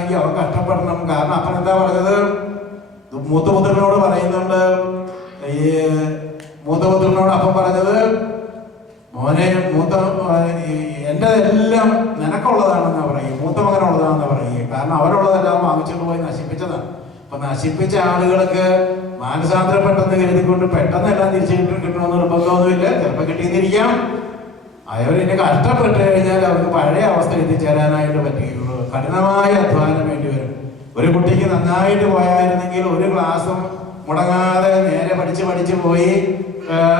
അവൻ കഷ്ടപ്പെടണം. കാരണം അപ്പൻ എന്താ പറഞ്ഞത്? മൂത്തപുത്രനോട് പറയുന്നുണ്ട്, ഈ മൂത്തപുത്രനോട് അപ്പം പറഞ്ഞത്, മോനെ എൻ്റെ എല്ലാം നിനക്കുള്ളതാണെന്നാ പറയും, മൂത്ത മകനുള്ളതാണെന്നാ പറയും. കാരണം അവരുള്ളതെല്ലാം വാങ്ങിച്ചുകൊണ്ട് പോയി നശിപ്പിച്ചതാണ്. അപ്പൊ നശിപ്പിച്ച ആളുകൾക്ക് മാനസാന്തരപ്പെട്ടെന്ന് കരുതിക്കൊണ്ട് പെട്ടെന്ന് എല്ലാം തിരിച്ചു കിട്ടണമെന്ന് നിർബന്ധമൊന്നുമില്ല. ചിലപ്പോൾ കിട്ടിയെന്നിരിക്കാം. അവരിനെ കഷ്ടപ്പെട്ട് കഴിഞ്ഞാൽ അവർക്ക് പഴയ അവസ്ഥ എത്തിച്ചേരാനായിട്ട് പറ്റുകയുള്ളൂ. കഠിനമായ അധ്വാനം വേണ്ടി വരും. ഒരു കുട്ടിക്ക് നന്നായിട്ട് പോയായിരുന്നെങ്കിൽ ഒരു ക്ലാസ്സും മുടങ്ങാതെ നേരെ പഠിച്ച് പോയി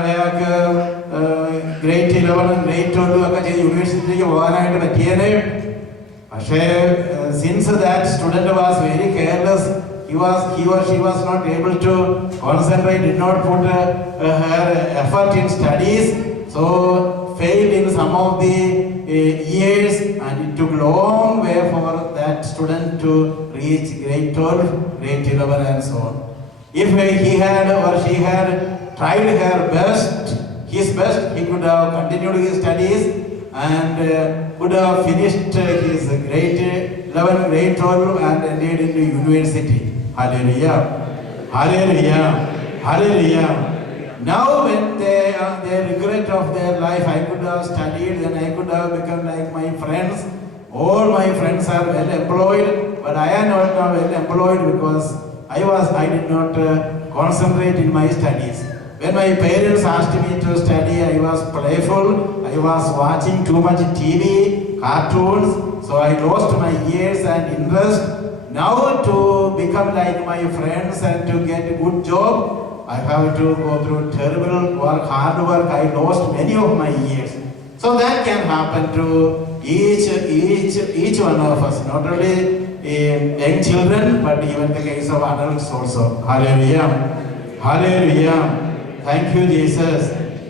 അയാൾക്ക് ഗ്രേഡ് 11 ഗ്രേഡ് 12 ഒക്കെ ചെയ്ത് യൂണിവേഴ്സിറ്റിയിലേക്ക് പോകാനായിട്ട് പറ്റിയേനെ. പക്ഷേ since that student was very careless, he or she was not able to concentrate, did not put her effort in studies, so failed in some of the years, and it took long way for that student to reach grade 12, grade 11 and so on. If he had or she had tried her best, his best, he could have continued his studies and could have finished his grade 11, grade 12 and entered into university. Hallelujah. Hallelujah. Hallelujah. Now when they regret of their life, I could have studied, then I could have become like my friends. All my friends are well employed, but I am not well employed because I did not concentrate in my studies. When my parents asked me to study, I was playful, I was watching too much TV, cartoons, so I lost my years and interest. Now to become like my friends and to get a good job, I have to go through terrible work, hard work. I lost many of my years. So that can happen to each one of us, not only young children, but even the case of adults also. Hallelujah. Hallelujah. Thank you, Jesus.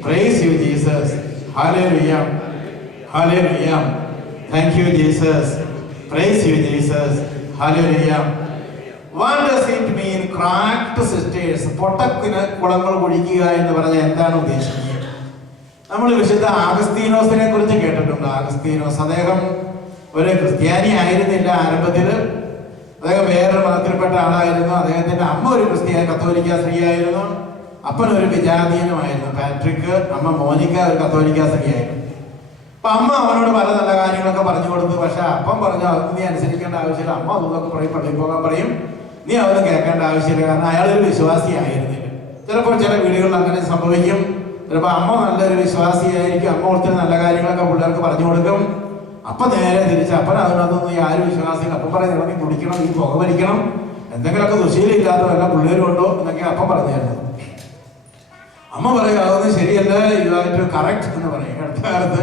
Praise you, Jesus. Hallelujah. Hallelujah. Thank you, Jesus. Praise you, Jesus. Hallelujah. What does it mean? Cracked sisters. പൊട്ടക്കിന് കുളങ്ങൾ കുഴിക്കുക എന്ന് പറഞ്ഞാൽ എന്താണ് ഉദ്ദേശിക്കുന്നത്? നമ്മൾ വിശുദ്ധ ആഗസ്തീനോസിനെ കുറിച്ച് കേട്ടിട്ടുണ്ട്. ആഗസ്തീനോസ് അദ്ദേഹം ഒരു ക്രിസ്ത്യാനി ആയിരുന്നില്ല ആരംഭത്തിൽ. അദ്ദേഹം വേറൊരു മതത്തിൽപ്പെട്ട ആളായിരുന്നു. അദ്ദേഹത്തിന്റെ അമ്മ ഒരു കത്തോലിക്ക സ്ത്രീയായിരുന്നു. അപ്പൻ ഒരു വിജാതീയനുമായിരുന്നു, പാട്രിക്. അമ്മ മോനിക്ക ഒരു കത്തോലിക്ക സ്ത്രീയായിരുന്നു. അപ്പൊ അമ്മ അവനോട് പല നല്ല കാര്യങ്ങളൊക്കെ പറഞ്ഞു കൊടുത്തു. പക്ഷെ അപ്പം പറഞ്ഞു, അത് നീ അനുസരിക്കേണ്ട ആവശ്യമില്ല. അമ്മ അതൊക്കെ പറയും, പള്ളിയിൽ പോകാൻ പറയും, നീ അതൊന്നും കേൾക്കേണ്ട ആവശ്യമില്ല. കാരണം അയാളൊരു വിശ്വാസിയായിരുന്നില്ല. ചിലപ്പോൾ ചില വീടുകളിൽ അങ്ങനെ സംഭവിക്കും. ചിലപ്പോൾ അമ്മ നല്ലൊരു വിശ്വാസിയായിരിക്കും. അമ്മ ഒത്തിരി നല്ല കാര്യങ്ങളൊക്കെ പിള്ളേർക്ക് പറഞ്ഞു കൊടുക്കും. അപ്പം നേരെ തിരിച്ച് അപ്പൻ അതിനകത്തൊന്നും ഈ ആരും വിശ്വാസികൾ അപ്പം പറയുന്നത് നീ കുടിക്കണം, നീ പുക വലിക്കണം, എന്തെങ്കിലുമൊക്കെ ദുശീലമില്ലാത്തതെല്ലാം പിള്ളേരുണ്ടോ എന്നൊക്കെ അപ്പം പറഞ്ഞായിരുന്നു. അമ്മ പറയും അതൊന്നും ശരിയല്ല, ഇതായിട്ട് കറക്റ്റ് എന്ന് പറയും. അടുത്ത കാലത്ത്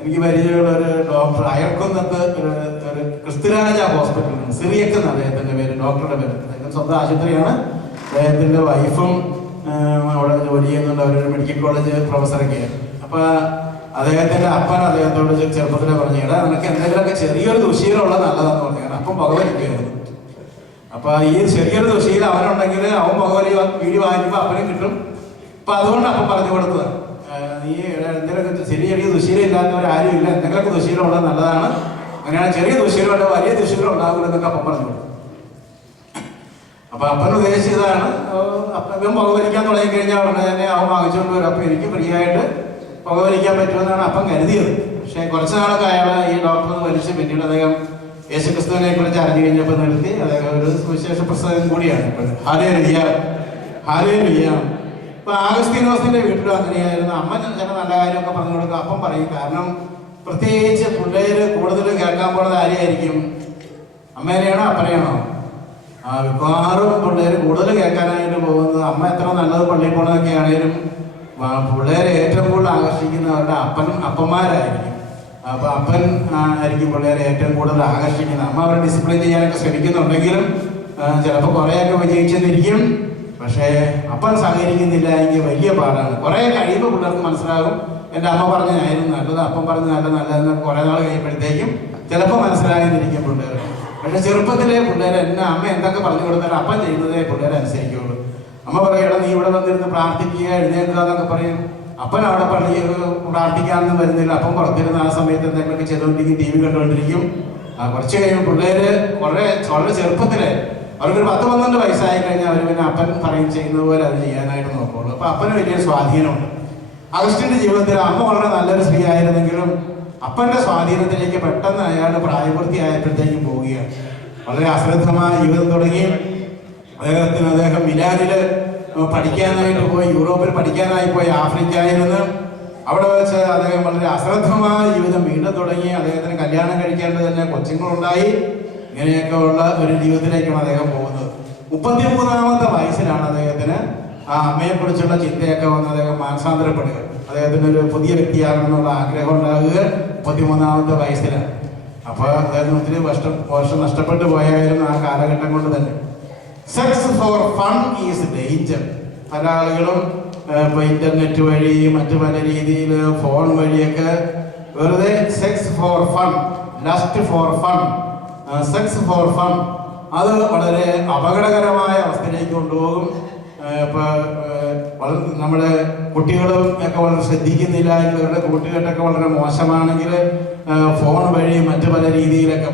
എനിക്ക് പരിചയമുള്ള ഒരു ഡോക്ടർ അയർക്കുന്നത്ത് ഒരു ക്രിസ്തുരാജ ഹോസ്പിറ്റലാണ്, സിറിയക്ക് എന്ന് അദ്ദേഹത്തിന്റെ പേര്, ഡോക്ടറുടെ പേര്. അദ്ദേഹം സ്വന്തം ആശുപത്രിയാണ്. അദ്ദേഹത്തിന്റെ വൈഫും അവിടെ ജോലി ചെയ്യുന്നുണ്ട്. അവരൊരു മെഡിക്കൽ കോളേജ് പ്രൊഫസറൊക്കെയാണ്. അപ്പൊ അദ്ദേഹത്തിന്റെ അപ്പൻ അദ്ദേഹത്തോട് ചെറുപ്പത്തിലെ പറഞ്ഞു, എടാ നിനക്ക് എന്തെങ്കിലുമൊക്കെ ചെറിയൊരു ദുശീലമുള്ള നല്ലതാന്ന് പറഞ്ഞു. അപ്പം പുകവലിക്കായിരുന്നു. അപ്പൊ ഈ ചെറിയൊരു ദുശീലം അവനുണ്ടെങ്കിൽ അവൻ പുകവലി വീടി വാങ്ങിക്കുമ്പോൾ അപ്പനും കിട്ടും. അപ്പൊ അതുകൊണ്ട് അപ്പം പറഞ്ഞു കൊടുത്തതാണ്, നീ എന്തെങ്കിലുമൊക്കെ ചെറിയ ദുശീലം ഇല്ലാത്തവരാരും ഇല്ല, എന്തെങ്കിലുമൊക്കെ ദുശീലം ഉള്ളത് നല്ലതാണ്. അങ്ങനെയാണ് ചെറിയ ദുശീലം ഉണ്ട്, വലിയ ദുശീലം ഉണ്ടാകില്ലെന്നൊക്കെ അപ്പം പറഞ്ഞു കൊടുത്തു. അപ്പൊ അപ്പൻ ഉദ്ദേശിച്ചതാണ്, അപ്പം പുകവലിക്കാൻ തുടങ്ങി കഴിഞ്ഞാൽ ഉടനെ തന്നെ അവൻ വാങ്ങിച്ചുകൊണ്ട് വരും. അപ്പൊ എനിക്ക് ഫ്രീ ആയിട്ട് പുകവലിക്കാൻ പറ്റുമെന്നാണ് അപ്പം കരുതിയത്. പക്ഷെ കുറച്ച് നാളൊക്കെ അയാൾ ഈ ഡോക്ടർ വലിച്ച് പിന്നീട് അദ്ദേഹം യേശുക്രിസ്തുവിനെ കുറിച്ച് അറിഞ്ഞു കഴിഞ്ഞപ്പോൾ നിർത്തി. അദ്ദേഹം ഒരു സുവിശേഷ പ്രസംഗം കൂടിയാണ് ഇപ്പോൾ. ഹല്ലേലൂയ. ഹല്ലേലൂയ. ഇപ്പൊ ആഗസ്തീനോസിന്റെ വീട്ടിലും അങ്ങനെയായിരുന്നു. അമ്മ ചില നല്ല കാര്യമൊക്കെ പറഞ്ഞു കൊടുക്കും, അപ്പം പറയും. കാരണം പ്രത്യേകിച്ച് പിള്ളേര് കൂടുതൽ കേൾക്കാൻ പോകുന്നത് ആരെയായിരിക്കും? അമ്മേനെയാണോ അപ്പനെയാണോ? മിക്കവാറും പിള്ളേര് കൂടുതൽ കേൾക്കാനായിട്ട് പോകുന്നത് അമ്മ എത്ര നല്ലത് പള്ളിയിൽ പോകണതൊക്കെ ആണെങ്കിലും പിള്ളേരെ ഏറ്റവും കൂടുതൽ ആകർഷിക്കുന്നവരുടെ അപ്പന്മാരായിരിക്കും. അപ്പൊ അപ്പൻ ആയിരിക്കും പിള്ളേരെ ഏറ്റവും കൂടുതൽ ആകർഷിക്കുന്നത്. അമ്മ അവരെ ഡിസിപ്ലിൻ ചെയ്യാനൊക്കെ ശ്രമിക്കുന്നുണ്ടെങ്കിലും ചിലപ്പോൾ കുറേയൊക്കെ വിജയിച്ചെന്നിരിക്കും. പക്ഷേ അപ്പൻ സഹകരിക്കുന്നില്ല എങ്കിൽ വലിയ പാടാണ്. കുറെ കഴിയുമ്പോൾ പിള്ളേർക്ക് മനസ്സിലാകും, എൻ്റെ അമ്മ പറഞ്ഞായിരുന്നു നല്ലത്, അപ്പം പറഞ്ഞ് നല്ലതെന്ന് കുറെ നാൾ കഴിയുമ്പോഴത്തേക്കും ചിലപ്പോൾ മനസ്സിലാകുന്നിരിക്കും പിള്ളേർ. പക്ഷെ ചെറുപ്പത്തിലെ പിള്ളേർ എന്നെ അമ്മ എന്തൊക്കെ പറഞ്ഞു കൊടുത്താലും അപ്പം ചെയ്യുന്നതേ പിള്ളേരെ അനുസരിക്കുള്ളൂ. അമ്മ പറയണം നീ ഇവിടെ വന്നിരുന്ന് പ്രാർത്ഥിക്കുക, എഴുന്നേൽക്കുക എന്നൊക്കെ പറയും. അപ്പൻ അവിടെ പള്ളി പ്രാർത്ഥിക്കാനൊന്നും വരുന്നില്ല. അപ്പം പുറത്തിരുന്ന് ആ സമയത്ത് എന്തെങ്കിലുമൊക്കെ ചെയ്തുകൊണ്ടിരിക്കും, TV കണ്ടുകൊണ്ടിരിക്കും. കുറച്ച് കഴിയുമ്പോൾ പിള്ളേര് വളരെ ചെറുപ്പത്തില് അവർക്കൊരു 10-12 വയസ്സായി കഴിഞ്ഞാൽ അവർ പിന്നെ അപ്പൻ പറയും ചെയ്യുന്നത് പോലെ അത് ചെയ്യാനായിട്ട് നോക്കുള്ളൂ. അപ്പൊ അപ്പന് വലിയ സ്വാധീനമുണ്ട്. അഗസ്റ്റിന്റെ ജീവിതത്തിൽ അമ്മ വളരെ നല്ലൊരു സ്ത്രീ ആയിരുന്നെങ്കിലും അപ്പന്റെ സ്വാധീനത്തിലേക്ക് പെട്ടെന്ന് അയാൾ പ്രായപൂർത്തിയായപ്പോഴത്തേക്കും പോവുകയാണ്. വളരെ അശ്രദ്ധമായ ജീവിതം തുടങ്ങി. അദ്ദേഹം മിലാനില് പഠിക്കാനായിട്ട് പോയി, യൂറോപ്പിൽ പഠിക്കാനായി പോയി. ആഫ്രിക്കയിലിരുന്ന് അവിടെ വെച്ച് അദ്ദേഹം വളരെ അശ്രദ്ധമായ ജീവിതം വീണ്ടും തുടങ്ങി. അദ്ദേഹത്തിന് കല്യാണം കഴിക്കേണ്ടത് തന്നെ, കൊച്ചുങ്ങളുണ്ടായി. ഇങ്ങനെയൊക്കെ ഉള്ള ഒരു ജീവിതത്തിലേക്കാണ് അദ്ദേഹം പോകുന്നത്. 33-ാമത്തെ വയസ്സിലാണ് അദ്ദേഹത്തിന് ആ അമ്മയെക്കുറിച്ചുള്ള ചിന്തയൊക്കെ വന്ന് അദ്ദേഹം മാനസാന്തരപ്പെടുക. അദ്ദേഹത്തിന് ഒരു പുതിയ വ്യക്തിയാകണമെന്നുള്ള ആഗ്രഹം ഉണ്ടാകുക 33-ാമത്തെ വയസ്സിലാണ്. അപ്പോൾ അദ്ദേഹത്തിന് ഒത്തിരി വർഷം നഷ്ടപ്പെട്ടു പോയായിരുന്നു ആ കാലഘട്ടം കൊണ്ട് തന്നെ. Sex for fun is danger. പല ആളുകളും ഇപ്പോൾ ഇന്റർനെറ്റ് വഴി മറ്റു പല രീതിയിൽ ഫോൺ വഴിയൊക്കെ വെറുതെ sex for fun, lust for fun, sex for fun, അത് വളരെ അപകടകരമായ അവസ്ഥയിലേക്ക് കൊണ്ടുപോകും. ഇപ്പൊ നമ്മുടെ കുട്ടികളും ഒക്കെ വളരെ ശ്രദ്ധിക്കുന്നില്ല, ഇവരുടെ കൂട്ടുകെട്ടൊക്കെ വളരെ മോശമാണെങ്കിൽ ഫോൺ വഴി മറ്റു പല രീതിയിലൊക്കെ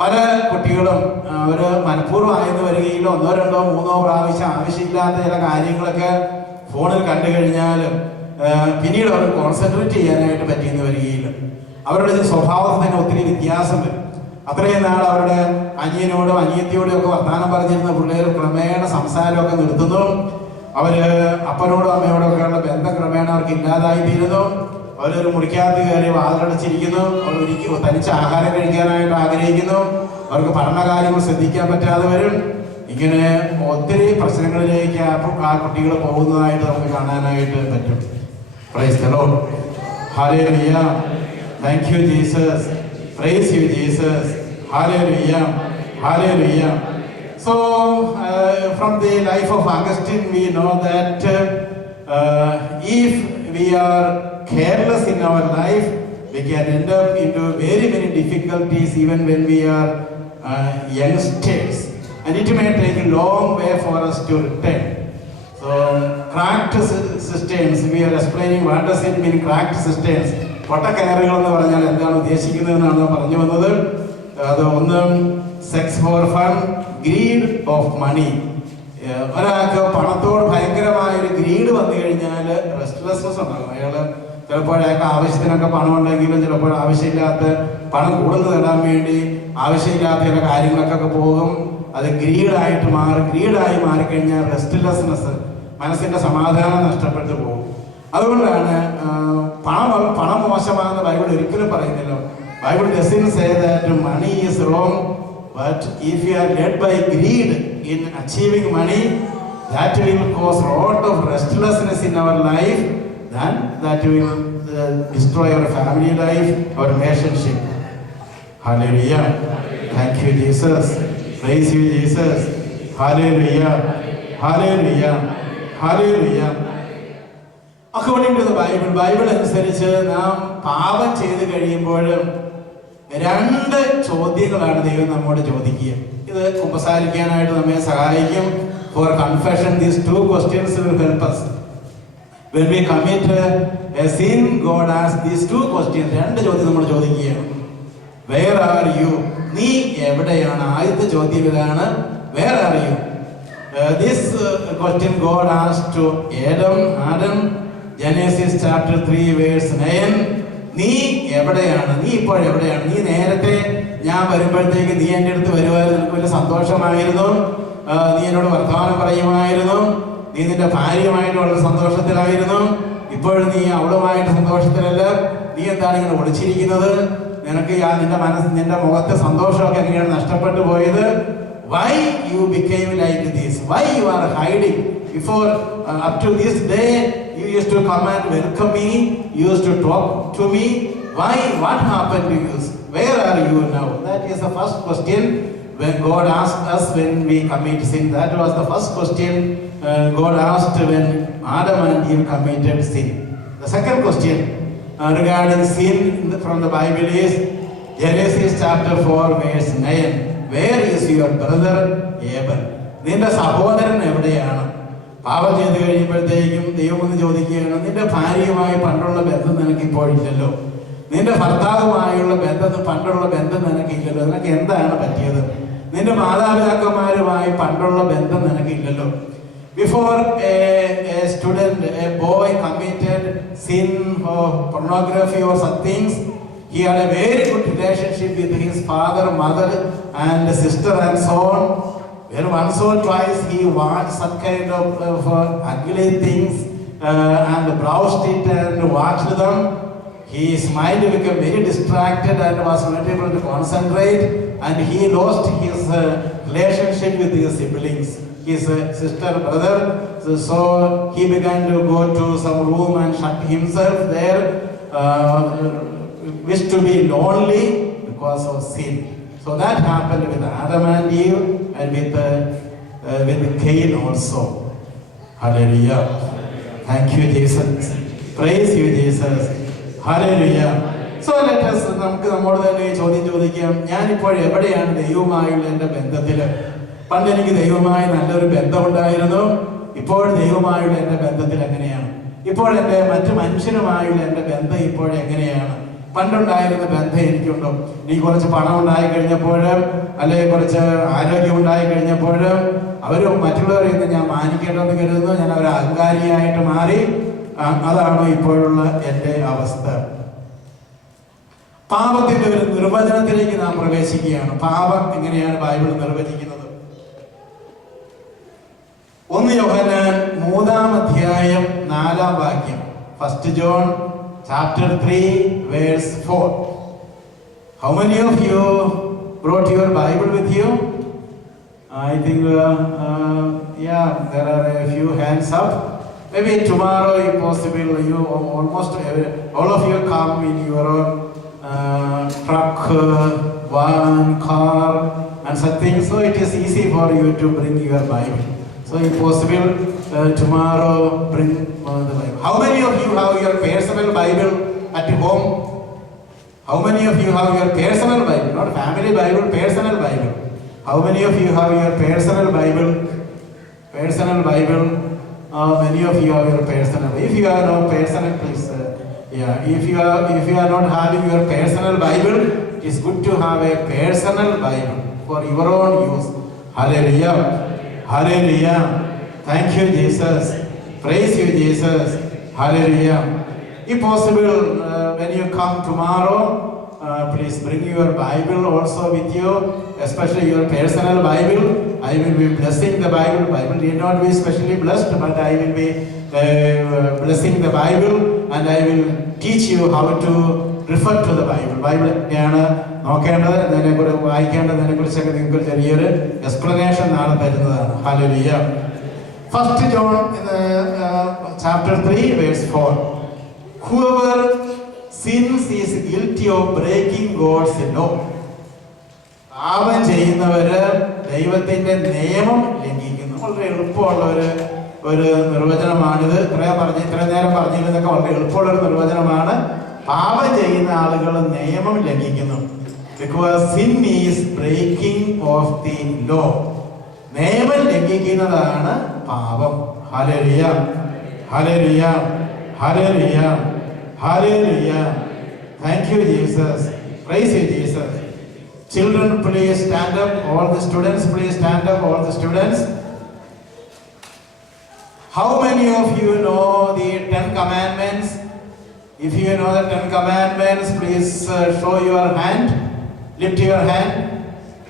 പല കുട്ടികളും അവര് മനഃപൂർവ്വമായെന്ന് വരികയില്ല, 1, 2, 3 പ്രാവശ്യം ആവശ്യമില്ലാത്ത ചില കാര്യങ്ങളൊക്കെ ഫോണിൽ കണ്ടു കഴിഞ്ഞാൽ പിന്നീട് അവർ കോൺസെൻട്രേറ്റ് ചെയ്യാനായിട്ട് പറ്റിയെന്ന് വരികയില്ല. അവരുടെ സ്വഭാവത്തിൽ തന്നെ ഒത്തിരി വ്യത്യാസം വരും. അത്രയും നാൾ അവരുടെ അനിയനോടും അനിയത്തിയോടും ഒക്കെ വർത്തമാനം പറഞ്ഞിരുന്ന പിള്ളേർ ക്രമേണ സംസാരമൊക്കെ നിർത്തുന്നു. അവര് അപ്പനോടും അമ്മയോടും ഒക്കെയുള്ള ബന്ധം ക്രമേണ അവർക്ക് ഇല്ലാതായിത്തീരുന്നു. അവരൊരു മുറിക്കകത്ത് കയറി വാതിലടച്ചിരിക്കുന്നു. അവർ ഒരിക്കലും തനിച്ച് ആഹാരം കഴിക്കാനായിട്ട് ആഗ്രഹിക്കുന്നു. അവർക്ക് പഠനകാര്യങ്ങൾ ശ്രദ്ധിക്കാൻ പറ്റാതെ വരും. ഇങ്ങനെ ഒത്തിരി പ്രശ്നങ്ങളിലേക്ക് ആ കുട്ടികൾ പോകുന്നതായിട്ട് നമുക്ക് കാണാനായിട്ട് പറ്റും. Praise the lord. Hallelujah. Thank you Jesus. Praise you Jesus. Hallelujah. Hallelujah. So from the life of Augustine we know that if we are careless in our life, we can end up into very many difficulties even when we are youngsters, and it may take a long way for us to return. So cracked systems, we are explaining what does it mean cracked systems. പൊട്ടക്കയറുകൾ എന്ന് പറഞ്ഞാൽ എന്താണ് ഉദ്ദേശിക്കുന്നതെന്നാണ് പറഞ്ഞു വന്നത്. അത് ഒന്ന് sex for fun, greed of money. ഒരാൾക്ക് പണത്തോട് ഭയങ്കരമായ ഒരു ഗ്രീഡ് വന്നു കഴിഞ്ഞാൽ റെസ്റ്റ്ലെസ്നെസ് ഉണ്ടാകും. അയാൾ ചിലപ്പോൾ അയാൾക്ക് ആവശ്യത്തിനൊക്കെ പണം ഉണ്ടെങ്കിലും ചിലപ്പോൾ ആവശ്യമില്ലാത്ത പണം കൂടുതൽ നേടാൻ വേണ്ടി ആവശ്യമില്ലാത്ത ചില കാര്യങ്ങൾക്കൊക്കെ പോകും. അത് ഗ്രീഡായി മാറിക്കഴിഞ്ഞാൽ റെസ്റ്റ്ലെസ്നെസ്, മനസ്സിന്റെ സമാധാനം നഷ്ടപ്പെട്ടു പോകും. അതുകൊണ്ടാണ് പണം മോശമാണെന്ന് ബൈബിൾ ഒരിക്കലും പറയുന്നില്ല. Bible doesn't say that money is wrong, but if you are led by greed in achieving money, that will cause a lot of restlessness in our life, then that will destroy our family life, our relationship. Hallelujah. Thank you Jesus. Praise you Jesus. Hallelujah. Hallelujah. Hallelujah. According to the Bible അനുസരിച്ച് നാം പാപം ചെയ്ത് കഴിയുമ്പോൾ 2 ചോദ്യങ്ങളാണ് ദൈവം നമ്മോട് ചോദിക്കുക. ഇത് കുമ്പസാരിക്കാനായിട്ട് നമ്മെ സഹായിക്കും. For confession, these 2 questions will help us. When we commit a sin, God asks these 2 questions. 2 ചോദ്യം നമ്മൾ ചോദിക്കുകയാണ്. Where are you? നീ എവിടെയാണ്? ആദ്യത്തെ ചോദ്യം ഇതാണ്, Where are you? This question God asked to Adam. Genesis chapter 3 verse 9. നീ എവിടെയാണ്? നീ ഇപ്പോൾ എവിടെയാണ്? നീ നേരത്തെ ഞാൻ വരുമ്പോഴത്തേക്ക് നീ എൻ്റെ അടുത്ത് വരുമായിരുന്നു, നിനക്ക് വലിയ സന്തോഷമായിരുന്നു, നീ എന്നോട് വർത്തമാനം പറയുമായിരുന്നു, നീ നിന്റെ ഭാര്യയുമായിട്ട് വളരെ സന്തോഷത്തിലായിരുന്നു. ഇപ്പോഴും നീ അവളുമായിട്ട് സന്തോഷത്തിലല്ല. നീ എന്താണ് ഇങ്ങനെ ഒളിച്ചിരിക്കുന്നത്? നിനക്ക് നിന്റെ മുഖത്തെ സന്തോഷമൊക്കെ എങ്ങനെയാണ് നഷ്ടപ്പെട്ടു പോയത്? Why you became like this? Why you are hiding? Before up to this day you used to come and welcome me, you used to talk to me. Why? What happened to you? Where are you now? That is the first question when God asked us when we commit sin. That was the first question God asked when Adam and Eve committed sin. The second question regarding sin from the Bible is Genesis chapter 4 verse 9. Where is your brother Abel? നിന്റെ സഹോദരൻ എവിടെയാണ്? പാപം ചെയ്ത് കഴിയുമ്പോഴത്തേക്കും ദൈവം ഒന്ന് ചോദിക്കുകയാണ്, നിന്റെ ഭാര്യയുമായി പണ്ടുള്ള ബന്ധം നിനക്ക് ഇപ്പോഴില്ലല്ലോ, നിന്റെ ഭർത്താവുമായുള്ള ബന്ധം, പണ്ടുള്ള ബന്ധം നിനക്കില്ലല്ലോ. നിനക്ക് എന്താണ് പറ്റിയത്? നിന്റെ മാതാപിതാക്കന്മാരുമായി പണ്ടുള്ള ബന്ധം നിനക്കില്ലല്ലോ. Before a student, a boy committed sin or pornography or some things, he had a very good relationship with his father, mother and sister and so on. Where once or twice he watched some kind of ugly things and browsed it and watched them. His mind became very distracted and was not able to concentrate, and he lost his relationship with his siblings, his sister, brother. So he began to go to some room and shut himself there, wished to be lonely because of sin. So that happened with Adam and Eve and with Cain also. Hallelujah. Thank you, Jesus. Praise you, Jesus. Hallelujah. So let us നമുക്ക് നമ്മോട് തന്നെ ചോദ്യം ചോദിക്കാം, ഞാനിപ്പോൾ എവിടെയാണ് ദൈവവുമായുള്ള എൻ്റെ ബന്ധത്തിൽ? പണ്ട് എനിക്ക് ദൈവവുമായി നല്ലൊരു ബന്ധമുണ്ടായിരുന്നു. ഇപ്പോൾ ദൈവവുമായുള്ള എൻ്റെ ബന്ധത്തിൽ എങ്ങനെയാണ്? ഇപ്പോൾ എൻ്റെ മറ്റു മനുഷ്യരുമായുള്ള എൻ്റെ ബന്ധം ഇപ്പോൾ എങ്ങനെയാണ്? പണ്ടുണ്ടായിരുന്ന ബന്ധം എനിക്കുണ്ടോ? എനിക്ക് കുറച്ച് പണം ഉണ്ടായി കഴിഞ്ഞപ്പോഴും അല്ലെങ്കിൽ കുറച്ച് ആരോഗ്യം ഉണ്ടായി കഴിഞ്ഞപ്പോഴും അവർ മറ്റുള്ളവരെ ഇന്ന് ഞാൻ മാനിക്കേണ്ടെന്ന് കരുതുന്നു. ഞാൻ അവർ അഹങ്കാരിയായിട്ട് മാറി. അതാണോ ഇപ്പോഴുള്ള എൻ്റെ അവസ്ഥ? പാപത്തിന്റെ ഒരു നിർവചനത്തിലേക്ക് നാം പ്രവേശിക്കുകയാണ്. പാപം എങ്ങനെയാണ് ബൈബിൾ നിർവചിക്കുന്നത്? 1 യോഹന്നാൻ 3:4. 1 John chapter 3 verse 4. How many of you brought your Bible with you? I think yeah, there are a few hands up. Maybe tomorrow, if possible, you almost all of you come in your own truck, van, car, and such things. So it is easy for you to bring your Bible. So if possible, tomorrow bring the Bible. How many of you have your personal Bible at home? How many of you have your personal Bible? Not family Bible, personal Bible. How many of you have your personal Bible? Personal Bible. Many of you have your personal. If you are no personal, please. If you are not having your personal Bible, it is good to have a personal Bible for your own use. Hallelujah. Hallelujah. Thank you, Jesus. Praise you, Jesus. Hallelujah. If possible, when you come tomorrow, please bring your Bible also with you, especially your personal Bible. I will be blessing the Bible. Bible need not be specially blessed, but I will be blessing the Bible, and I will teach you how to refer to the Bible. Bible എങ്ങനെയാണ് നോക്കേണ്ടത്, അതിനെക്കുറിച്ച് വായിക്കേണ്ടതിനെ കുറിച്ചൊക്കെ നിങ്ങൾക്ക് ചെറിയൊരു explanation നാളെ തരുന്നതാണ്. Hallelujah. 1 John chapter 3 verse 4. Whoever sins is guilty of breaking God's law. പാപം ചെയ്യുന്നവര് ദൈവത്തിന്റെ നിയമം ലംഘിക്കുന്നു. വളരെ എളുപ്പമുള്ള ഒരു നിർവചനമാണിത്. ഇത്ര നേരം പറഞ്ഞിരുന്നതൊക്കെ വളരെ എളുപ്പമുള്ള ഒരു നിർവചനമാണ്. പാപം ചെയ്യുന്ന ആളുകൾ നിയമം ലംഘിക്കുന്നു. Because sin is breaking of the law. നിയമം ലംഘിക്കുന്നതാണ് പാപം. Hallelujah. Hallelujah. Hallelujah. Hallelujah. Thank you, Jesus. Praise you, Jesus. Children, please stand up. All the students, please stand up. All the students. How many of you know the 10 commandments? If you know the 10 commandments, please show your hand. Lift your hand.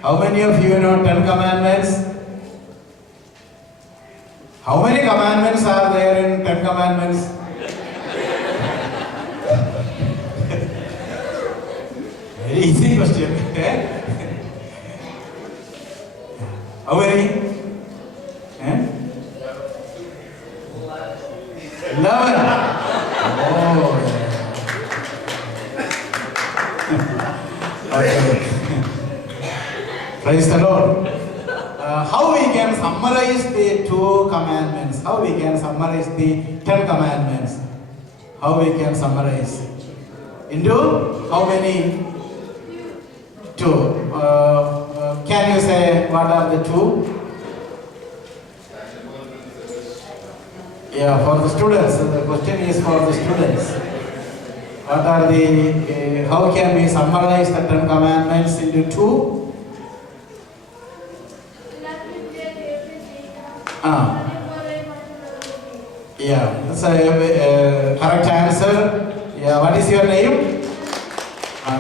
How many of you know 10 commandments? How many commandments are there in 10 commandments? Very easy question. How many? 11. Oh. Okay. Praise the Lord. How we can summarize the 2 commandments? How we can summarize the 10 commandments? How we can summarize? Into how many? 2. Can you say what are the 2? Yeah, for the students. The question is for the students. What are the, how can we summarize the 10 commandments into 2? Yeah, that's a correct answer. Yeah, what is your name?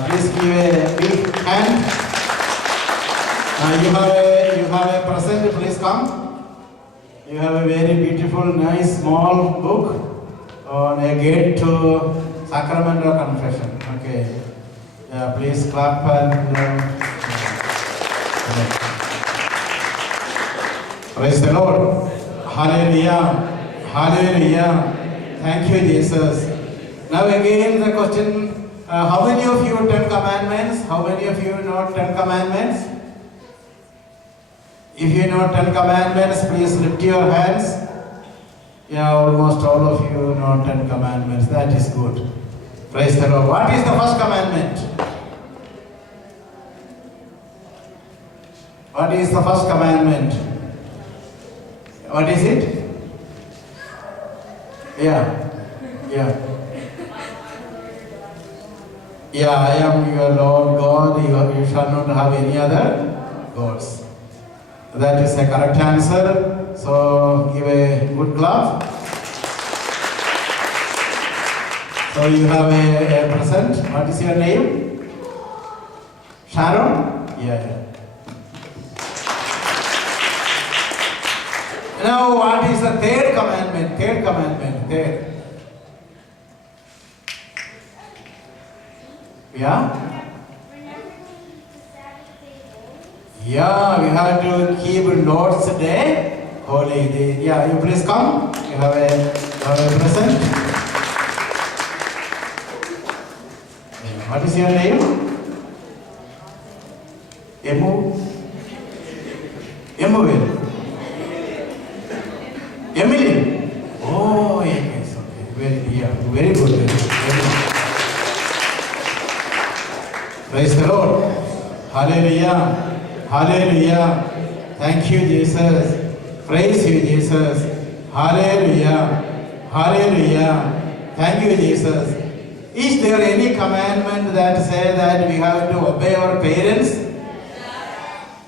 Please give a big hand. You have a present, please come. You have a very beautiful, nice, small book on a gate to Sacramento Confession. Okay. Yeah, please clap and praise the Lord. Hallelujah. Hallelujah. Thank you, Jesus. Now again the question, how many of you 10 commandments? How many of you know 10 commandments? If you know 10 commandments, please lift your hands. Yeah, almost all of you know 10 commandments. That is good. Praise the Lord. What is the first commandment? What is the first commandment? What is it? Yeah. I am your Lord God. You shall not have any other gods. That is a correct answer. So give a good clap. So you have a present. What is your name? Sharon? Yeah. Now what is the third commandment? Third. Yeah? Yeah, we have to keep Lord's Day holy. Yeah, you please come. You have a present. What is your name? Emily. Oh, yes. Okay. Very good. Praise the Lord. Hallelujah. Thank you, Jesus. Praise you, Jesus. Hallelujah. Thank you, Jesus. Is there any commandment that says that we have to obey our parents?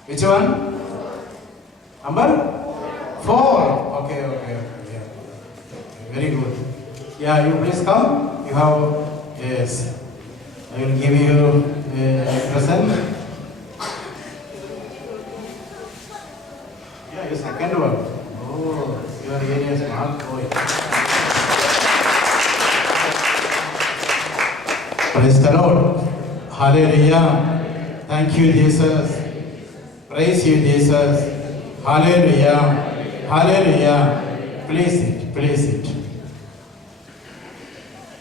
Which one? Number 4. Okay. Yeah. Very good. Yeah, you please come. You have, yes. I will give you a present. Yeah, your second one. Oh, you are really a smart boy. Praise the Lord. Hallelujah. Thank you, Jesus. Praise you, Jesus. Hallelujah. Please it.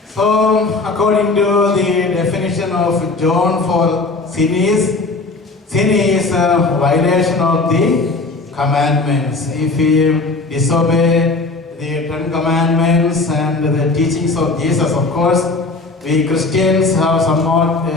So, according to the definition of John for sin is a violation of the commandments. If we disobey the 10 commandments and the teachings of Jesus, of course, we Christians have somewhat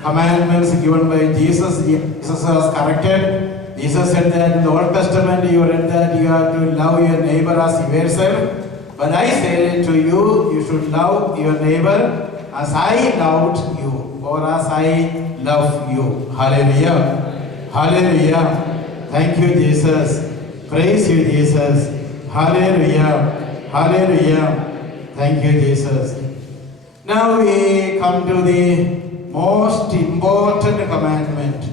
commandments given by Jesus. Jesus has corrected. Jesus said that in the Old Testament you read that you have to love your neighbor as yourself. But I say to you, you should love your neighbor as I loved you, or as I love you. Hallelujah. Thank you, Jesus. Praise you, Jesus. Hallelujah. Thank you, Jesus. Now we come to the most important commandment.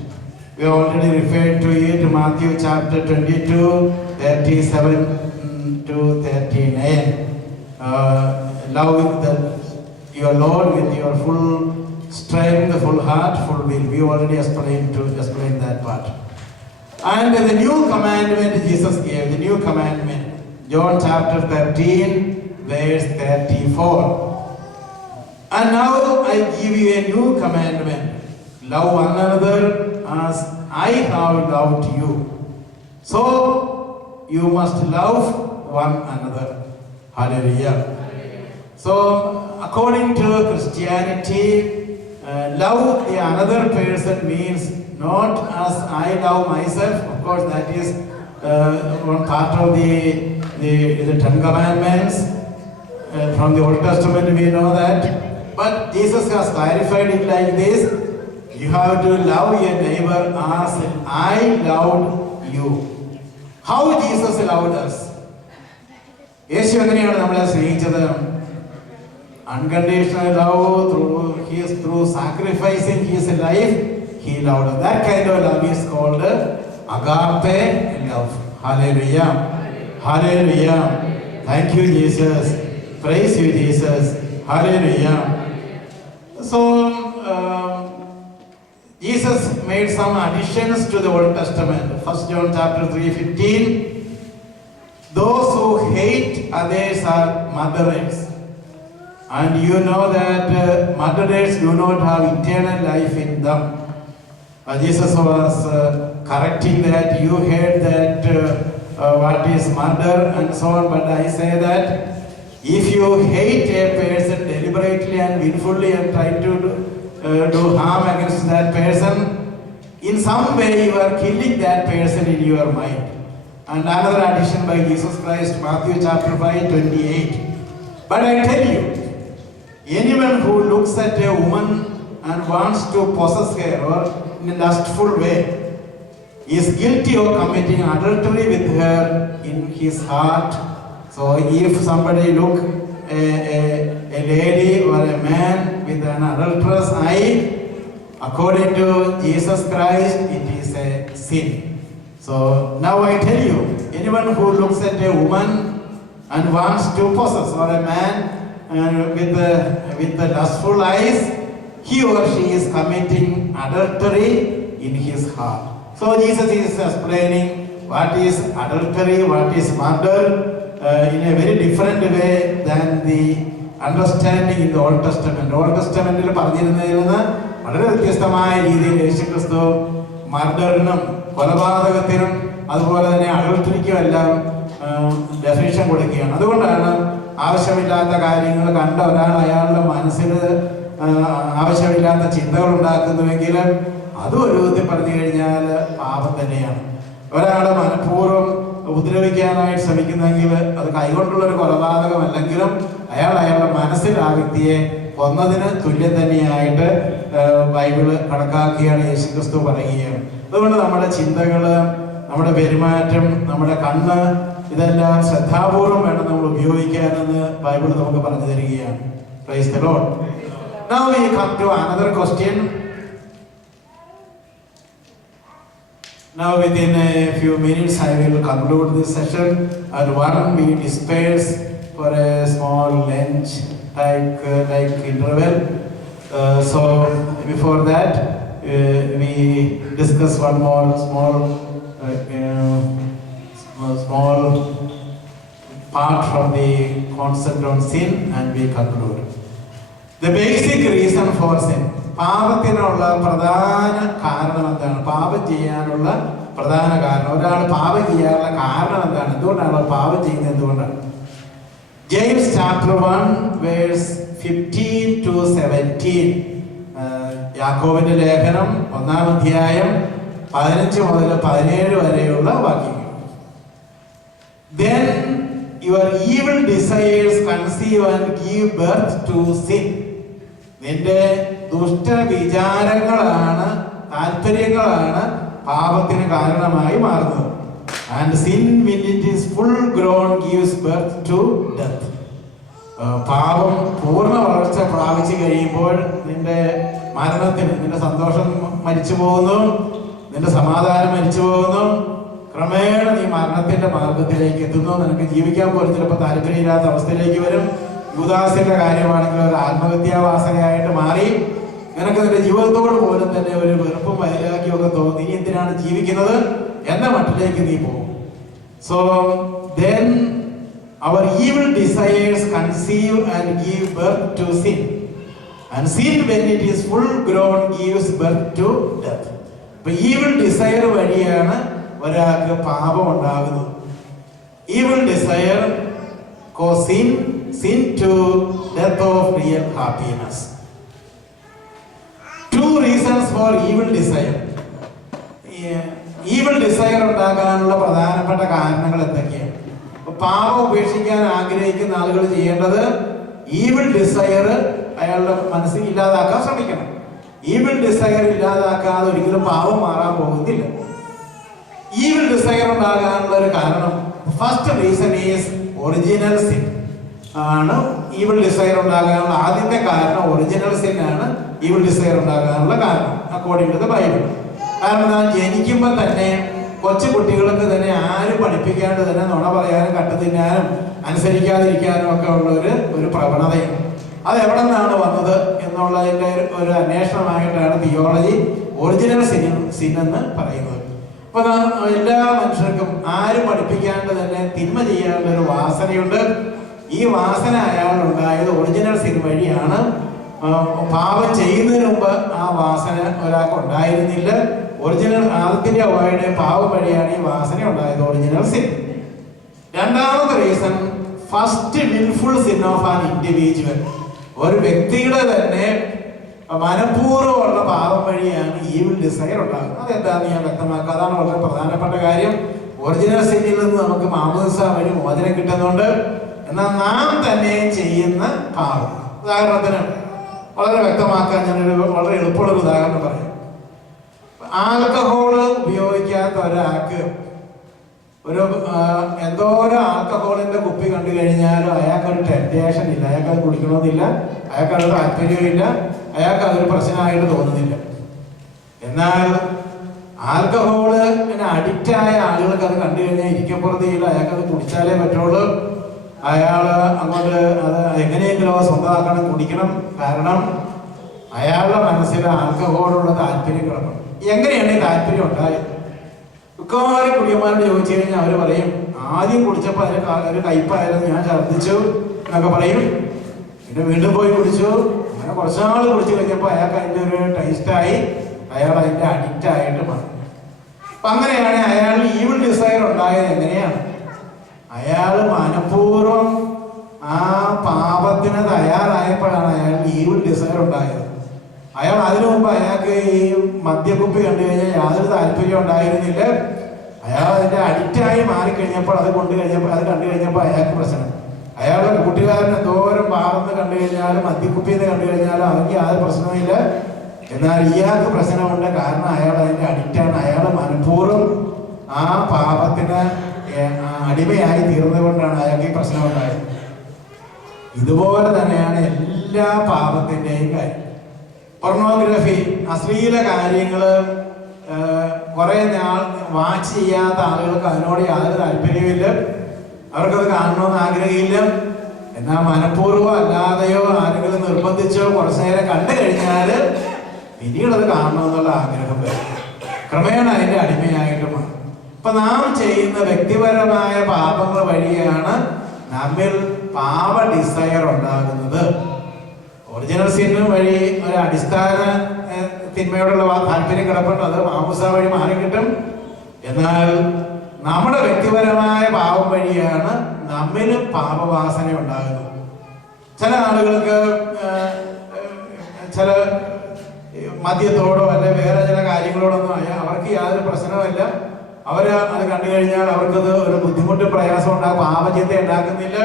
We already referred to it, Matthew chapter 22, 37 to 39. Love your Lord with your full strength, full heart, full will. We already explained that part. And the new commandment Jesus gave, the new commandment, John chapter 13, verse 34. And now I give you a new commandment. Love one another as I have loved you. So you must love one another. Hallelujah. So according to Christianity, love the another person means not as I love myself. Of course, that is one part of the 10 Commandments. From the Old Testament we know that. But Jesus has clarified it like this: you have to love your neighbor as I loved you. How Jesus loved us? യേശു എങ്ങനെയാണ് നമ്മളെ സ്നേഹിച്ചത്? Unconditional love, through sacrificing his life, he loved us. That kind of love is called agape love. Hallelujah. Hallelujah. Thank you, Jesus. Praise you, Jesus. Hallelujah. So, Jesus made some additions to the Old Testament. 1 John chapter 3:15. Those who hate others are murderers. And you know that murderers do not have eternal life in them. Jesus was correcting that. You heard that what is murder and so on, but I say that if you hate a person deliberately and willfully and try to do harm against that person, in some way you are killing that person in your mind. And another addition by Jesus Christ, Matthew chapter 5:28. But I tell you, anyone who looks at a woman and wants to possess her or in a lustful way is guilty of committing adultery with her in his heart. So if somebody look a lady or a man with an adulterous eye, according to Jesus Christ, it is a sin. So now I tell you, anyone who looks at a woman and wants to possess, or a man with the lustful eyes, he or she is committing adultery in his heart. So Jesus is explaining what is adultery, what is murder, in a very different way than the understanding in the Old Testament. Old Testament പറഞ്ഞിരുന്നതിൽ നിന്ന് വളരെ വ്യത്യസ്തമായ രീതിയിൽ യേശുക്രിസ്തു മർഡറിനും കൊലപാതകത്തിനും അതുപോലെ തന്നെ അഡൾട്ടറിക്കും എല്ലാം definition കൊടുക്കുകയാണ്. അതുകൊണ്ടാണ് ആവശ്യമില്ലാത്ത കാര്യങ്ങൾ കണ്ട ഒരാൾ അയാളുടെ മനസ്സിൽ ആവശ്യമില്ലാത്ത ചിന്തകൾ ഉണ്ടാക്കുന്നുവെങ്കിൽ അതും ഒരു വിധത്തിൽ പറഞ്ഞു കഴിഞ്ഞാൽ പാപം തന്നെയാണ്. ഒരാൾ മനഃപൂർവ്വം ഉപദ്രവിക്കാനായിട്ട് ശ്രമിക്കുന്നെങ്കിൽ അത് കൈകൊണ്ടുള്ള ഒരു കൊലപാതകമല്ലെങ്കിലും അയാളുടെ മനസ്സിൽ ആ വ്യക്തിയെ കൊന്നതിന് തുല്യം തന്നെയായിട്ട് ബൈബിള് കണക്കാക്കിയാണ് യേശുക്രിസ്തു പറയുകയാണ്. അതുകൊണ്ട് നമ്മുടെ ചിന്തകള്, നമ്മുടെ പെരുമാറ്റം, നമ്മുടെ കണ്ണ്, ഇതെല്ലാം ശ്രദ്ധാപൂർവം വേണം നമ്മൾ ഉപയോഗിക്കാനെന്ന് ബൈബിൾ നമുക്ക് പറഞ്ഞു തരികയാണ്. Praise the Lord. Now we come to another question. Now within a few minutes I will conclude this session, and one we disperse for a small lunch like interval. So before that we discuss one more small part from the concept on sin, and we conclude. The basic reason for sin. പാപത്തിനുള്ള പ്രധാന കാരണം എന്താണ്? പാപം ചെയ്യാനുള്ള പ്രധാന കാരണം, ഒരാൾ പാപം ചെയ്യാനുള്ള കാരണം എന്താണ്? എന്തുകൊണ്ടാണ് പാപം ചെയ്യുന്നത്? എന്തുകൊണ്ടാണ്? James chapter 1 verse 15 to 17. യാക്കോബിന്റെ ലേഖനം 1-ാം അധ്യായം 15 മുതൽ 17 വരെയുള്ള വാക്യങ്ങൾ. Then your evil desires conceive and give birth to sin. നിന്റെ ദുഷ്ടവിചാരങ്ങളാണ്, താല്പര്യങ്ങളാണ് പാപത്തിന് കാരണമായി മാറുന്നത്. And sin when it is full grown gives birth to death. പാപം പൂർണ്ണ വളർച്ച പ്രാപിച്ചു കഴിയുമ്പോൾ നിന്റെ മരണത്തിന്, നിന്റെ സന്തോഷം മരിച്ചു പോകുന്നു, നിന്റെ സമാധാനം മരിച്ചു പോകുന്നു, ക്രമേണ നീ മരണത്തിന്റെ മാർഗത്തിലേക്ക് എത്തുന്നു. നിനക്ക് ജീവിക്കാൻ പോലും ചിലപ്പോൾ താല്പര്യമില്ലാത്ത അവസ്ഥയിലേക്ക് വരും. യൂദാസിന്റെ കാര്യമാണെങ്കിൽ ഒരു ആത്മഹത്യാവാസനയായിട്ട് മാറി. നിനക്ക് നിന്റെ ജീവിതത്തോട് പോലും തന്നെ ഒരു വെറുപ്പും വൈരാഗ്യമൊക്കെ തോന്നി. ഇനി എന്തിനാണ് ജീവിക്കുന്നത് എന്ന മട്ടിലേക്ക് നീ പോകും. So then our evil desires conceive and give birth to sin, and sin when it is full grown gives birth to death. അപ്പൊ evil desire വഴിയാണ് ഒരാൾക്ക് പാപം ഉണ്ടാകുന്നത്. Evil desire cause sin to death of real happiness. Two reasons for evil desire. Evil desire ഉണ്ടാകാനുള്ള പ്രധാനപ്പെട്ട കാരണങ്ങൾ എന്തൊക്കെയാണ്? പാപം ഉപേക്ഷിക്കാൻ ആഗ്രഹിക്കുന്ന ആളുകൾ ചെയ്യേണ്ടത് evil desire അയാളുടെ മനസ്സിൽ ഇല്ലാതാക്കാൻ ശ്രമിക്കണം. ഈവിൾ ഡിസയർ ഇല്ലാതാക്കാതെ ഒരിക്കലും പാപം മാറാൻ പോകുന്നില്ല. ഈവിൾ ഡിസയർ ഉണ്ടാകാനുള്ള ഒരു കാരണം, first reason is original sin ആണ്. ഈവിൾ ഡിസയർ ഉണ്ടാകാനുള്ള ആദ്യത്തെ കാരണം ഒറിജിനൽ സിൻ ആണ്. ഈവിൾ ഡിസയർ ഉണ്ടാകാനുള്ള കാരണം അക്കോർഡിംഗ് ടു ദ ബൈബിൾ. കാരണം നാം ജനിക്കുമ്പോൾ തന്നെ കൊച്ചു കുട്ടികൾക്ക് തന്നെ ആരും പഠിപ്പിക്കാണ്ട് തന്നെ നുണ പറയാനും കട്ടു തിന്നാനും അനുസരിക്കാതിരിക്കാനും ഒക്കെ ഉള്ള ഒരു പ്രവണതയാണ്. അത് എവിടെ നിന്നാണ് വന്നത് എന്നുള്ളതിൻ്റെ ഒരു അന്വേഷണമായിട്ടാണ് തിയോളജി ഒറിജിനൽ സിൻ എന്ന് പറയുന്നത്. അപ്പൊ എല്ലാ മനുഷ്യർക്കും ആരും പഠിപ്പിക്കാണ്ട് തന്നെ തിന്മ ചെയ്യാനുള്ള ഒരു വാസനയുണ്ട്. ഈ വാസന അയാളുണ്ടായത് ഒറിജിനൽ സിൻ വഴിയാണ്. പാപം ചെയ്യുന്നതിന് മുമ്പ് ആ വാസന ഒരാൾക്ക് ഉണ്ടായിരുന്നില്ല. ഒറിജിനൽ ആദ്യത്തിന്റെ അവയുടെ പാപം വഴിയാണ് ഈ വാസന ഉണ്ടായത്, ഒറിജിനൽ സിൻ. രണ്ടാമത്തെ reason, first wilful sin of an individual. ഒരു വ്യക്തിയുടെ തന്നെ മനഃപൂർവ്വമുള്ള പാപം വഴിയാണ് ഈവിൾ ഡിസയർ ഉണ്ടാകുന്നത്. അതെന്താണെന്ന് ഞാൻ വ്യക്തമാക്കുക. അതാണ് വളരെ പ്രധാനപ്പെട്ട കാര്യം. ഒറിജിനൽ സിന്നിൽ നിന്ന് നമുക്ക് മാമോദിസ വഴി മോചനം കിട്ടുന്നുണ്ട്. എന്നാൽ നാം തന്നെ ചെയ്യുന്ന പാപം, ഉദാഹരണത്തിന് വളരെ വ്യക്തമാക്കാൻ ഞാനൊരു വളരെ എളുപ്പമുള്ളൊരു ഉദാഹരണം പറയാം. ആൽക്കഹോള് ഉപയോഗിക്കാത്ത ഒരാൾക്ക് എന്തോരം ആൽക്കഹോളിന്റെ കുപ്പി കണ്ടു കഴിഞ്ഞാലും അയാൾക്കൊരു ടെംപ്റ്റേഷൻ ഇല്ല, അയാൾക്കത് കുടിക്കണമെന്നില്ല, അയാൾക്കത് താല്പര്യമില്ല, അയാൾക്ക് അതൊരു പ്രശ്നമായിട്ട് തോന്നുന്നില്ല. എന്നാൽ ആൽക്കഹോളിന് അഡിക്റ്റായ ആളുകൾക്ക് അത് കണ്ടു കഴിഞ്ഞാൽ ഇരിക്കപ്പുറത്തില്ല, അയാൾക്കത് കുടിച്ചാലേ പറ്റുള്ളൂ. അയാള് അങ്ങോട്ട് അത് എങ്ങനെയെങ്കിലും സ്വന്തമാക്കണം, കുടിക്കണം. കാരണം അയാളുടെ മനസ്സിൽ ആൽക്കഹോളുള്ള താല്പര്യം കിടക്കണം. എങ്ങനെയാണ് ഈ താല്പര്യം ഉണ്ടായത്? മിക്കവാറും കുടിയന്മാരോട് ചോദിച്ചു കഴിഞ്ഞാൽ അവർ പറയും, ആദ്യം കുടിച്ചപ്പോൾ അതിന് ഒരു കയ്പായിരുന്നു, ഞാൻ ഛർദ്ദിച്ചു എന്നൊക്കെ പറയും. പിന്നെ വീണ്ടും പോയി കുടിച്ചു. അങ്ങനെ കുറച്ചാൾ കുടിച്ചു കഴിഞ്ഞപ്പോൾ അയാൾക്ക് അതിൻ്റെ ഒരു ടേസ്റ്റായി, അയാൾ അതിൻ്റെ അഡിക്റ്റ് ആയിട്ട് മാറി. അപ്പൊ അങ്ങനെയാണ് അയാൾ ഈവിൾ ഡിസയർ ഉണ്ടായത്. എങ്ങനെയാണ്? അയാൾ മനഃപൂർവ്വം ആ പാപത്തിന് തയ്യാറായപ്പോഴാണ് അയാൾ ഈവിൾ ഡിസയർ ഉണ്ടായത്. അയാൾ അതിനു മുമ്പ് അയാൾക്ക് ഈ മദ്യക്കുപ്പി കണ്ടു കഴിഞ്ഞാൽ യാതൊരു താല്പര്യം ഉണ്ടായിരുന്നില്ല. അയാൾ അതിന്റെ അഡിക്റ്റായി മാറിക്കഴിഞ്ഞപ്പോൾ അത് കണ്ടു കഴിഞ്ഞപ്പോൾ അയാൾക്ക് പ്രശ്നം. അയാളുടെ കൂട്ടുകാരൻ എന്തോരം പാപന്ന് കണ്ടു കഴിഞ്ഞാലും മദ്യക്കുപ്പിന്ന് കണ്ടു കഴിഞ്ഞാലും അവർക്ക് യാതൊരു പ്രശ്നമില്ല. എന്നാൽ ഇയാൾക്ക് പ്രശ്നമുണ്ട്. കാരണം അയാൾ അതിന്റെ അഡിക്റ്റാണ്. അയാൾ മനഃപൂർവ്വം ആ പാപത്തിന് അടിമയായി തീർന്നുകൊണ്ടാണ് അയാൾക്ക് ഈ പ്രശ്നം ഉണ്ടായത്. ഇതുപോലെ തന്നെയാണ് എല്ലാ പാപത്തിൻ്റെയും കാര്യം. പൊർണോഗ്രഫി, അശ്ലീല കാര്യങ്ങള് കുറെ നാൾ വാച്ച് ചെയ്യാത്ത ആളുകൾക്ക് അതിനോട് യാതൊരു താല്പര്യമില്ല, അവർക്കത് കാണണമെന്ന് ആഗ്രഹമില്ല. എന്നാൽ മനഃപൂർവ്വം അല്ലാതെയോ ആരെങ്കിലും നിർബന്ധിച്ചോ കുറച്ചു നേരം കണ്ടു കഴിഞ്ഞാൽ പിന്നീട് അത് കാണണമെന്നുള്ള ആഗ്രഹം വരും. ക്രമേണ അതിന്റെ അടിമയായിട്ട് മാറും. അപ്പൊ നാം ചെയ്യുന്ന വ്യക്തിപരമായ പാപങ്ങൾ വഴിയാണ് നമ്മിൽ പാപ ഡിസയർ ഉണ്ടാകുന്നത്. ഒറിജിനൽ സിൻ വഴി ഒരു അടിസ്ഥാന തിന്മയോടുള്ള താല്പര്യം കിടപ്പുണ്ട്, അത് മാമൂസ വഴി മാറി കിട്ടും. എന്നാൽ നമ്മുടെ വ്യക്തിപരമായ പാപം വഴിയാണ് നമ്മിൽ പാപവാസന ഉണ്ടാകുന്നത്. ചില ആളുകൾക്ക് ചില മദ്യത്തോടോ അല്ലെ വേറെ ചില കാര്യങ്ങളോടൊന്നും അവർക്ക് യാതൊരു പ്രശ്നവുമില്ല. അവർ അത് കണ്ടു കഴിഞ്ഞാൽ അവർക്കത് ഒരു ബുദ്ധിമുട്ടും പ്രയാസം ഉണ്ടാകും, പാപചിന്ത ഉണ്ടാക്കുന്നില്ല.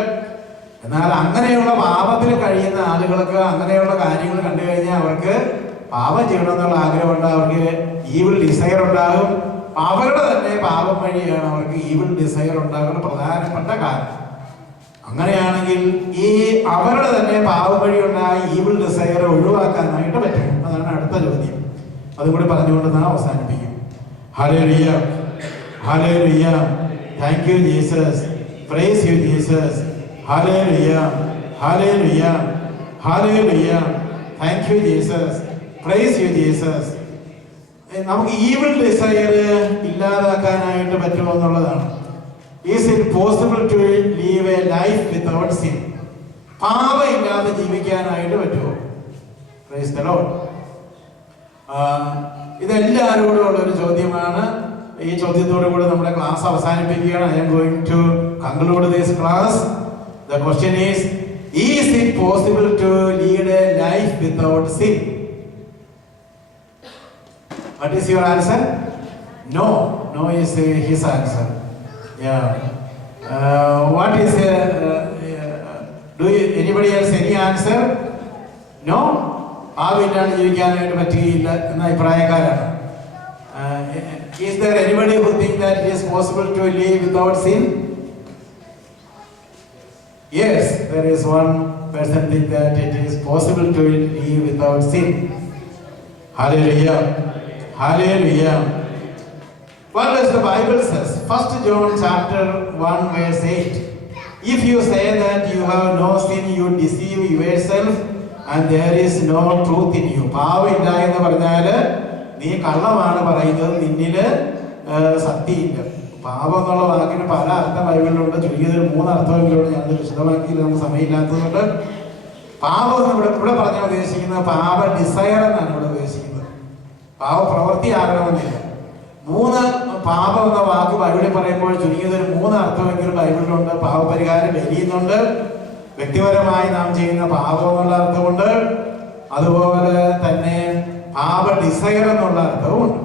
എന്നാൽ അങ്ങനെയുള്ള പാപത്തിൽ കഴിയുന്ന ആളുകൾക്ക് അങ്ങനെയുള്ള കാര്യങ്ങൾ കണ്ടു കഴിഞ്ഞാൽ അവർക്ക് പാപം ചെയ്യണമെന്നുള്ള ആഗ്രഹമുണ്ട്, അവർക്ക് ഈവിൾ ഡിസയർ ഉണ്ടാകും. അവരുടെ തന്നെ പാപം വഴിയാണ് അവർക്ക് ഈവിൾ ഡിസയർ ഉണ്ടാകുന്ന പ്രധാനപ്പെട്ട കാരണം. അങ്ങനെയാണെങ്കിൽ ഈ അവരുടെ തന്നെ പാപം വഴി ഉണ്ടായ ഈവിൾ ഡിസയർ ഒഴിവാക്കാനായിട്ട് പറ്റും. അതാണ് അടുത്ത ചോദ്യം. അതുകൂടി പറഞ്ഞുകൊണ്ട് നാം അവസാനിപ്പിക്കും. Hallelujah, hallelujah, thank you Jesus, praise you Jesus, hallelujah, hallelujah, hallelujah, thank you Jesus, praise you Jesus. നമുക്ക് ഈവിൾ ഡിസയർ ഇല്ലാതാക്കാനായിട്ട് പറ്റുമോ എന്നുള്ളതാണ്. Is it possible to leave a life without sin? പാപം ഇല്ലാതെ ജീവിക്കാനായിട്ട് പറ്റുമോ? Price the Lord. ഇതെല്ലാവരോടും ഉള്ളൊരു ചോദ്യമാണ്. ഈ ചോദ്യത്തോടു കൂടി നമ്മുടെ ക്ലാസ് അവസാനിപ്പിക്കുകയാണ്. I am going to conclude this class. The question is it possible to lead a life without sin? What is your answer? No. No is his answer. Yeah. What is do you, anybody else any answer? No, പാപമില്ലാണ്ട് ജീവിക്കാനായിട്ട് പറ്റുകയില്ല എന്ന അഭിപ്രായക്കാരാണ്. Is there anybody who think that it is possible to live without sin? Yes, there is one person think that it is possible to live without sin. Hallelujah. Hallelujah. What does the Bible says? 1 John chapter 1 verse 8. If you say that you have no sin, you deceive yourself and there is no truth in you. പാവമില്ല എന്ന് പറഞ്ഞാൽ നീ കള്ളമാണ് പറയുന്നത്, നിന്നില് സത്യമില്ല. പാപം എന്നുള്ള വാക്കിന് പല അർത്ഥം ബൈബിളിലുണ്ട്. ചുരുങ്ങിയത് 3 അർത്ഥമെങ്കിലുണ്ട്. ഞാനത് വിശദമാക്കിയില്ല, നമുക്ക് സമയമില്ലാത്തതുകൊണ്ട്. പാപം ഇവിടെ പറഞ്ഞാൽ ഉദ്ദേശിക്കുന്നത് പാപ ഡിസയർ എന്നാണ് ഇവിടെ ഉദ്ദേശിക്കുന്നത്. പാപ പ്രവൃത്തി ആകണമെന്നില്ല. 3 പാപം എന്ന വാക്ക് ബൈബിളിൽ പറയുമ്പോൾ ചുരുങ്ങിയത് 3 അർത്ഥമെങ്കിലും ബൈബിളിലുണ്ട്. പാപപരിഹാരം എരിയുന്നുണ്ട്, വ്യക്തിപരമായി നാം ചെയ്യുന്ന പാപം എന്നുള്ള അർത്ഥമുണ്ട്, അതുപോലെ തന്നെ പാപ ഡിസയർ എന്നുള്ള അർത്ഥവുമുണ്ട്.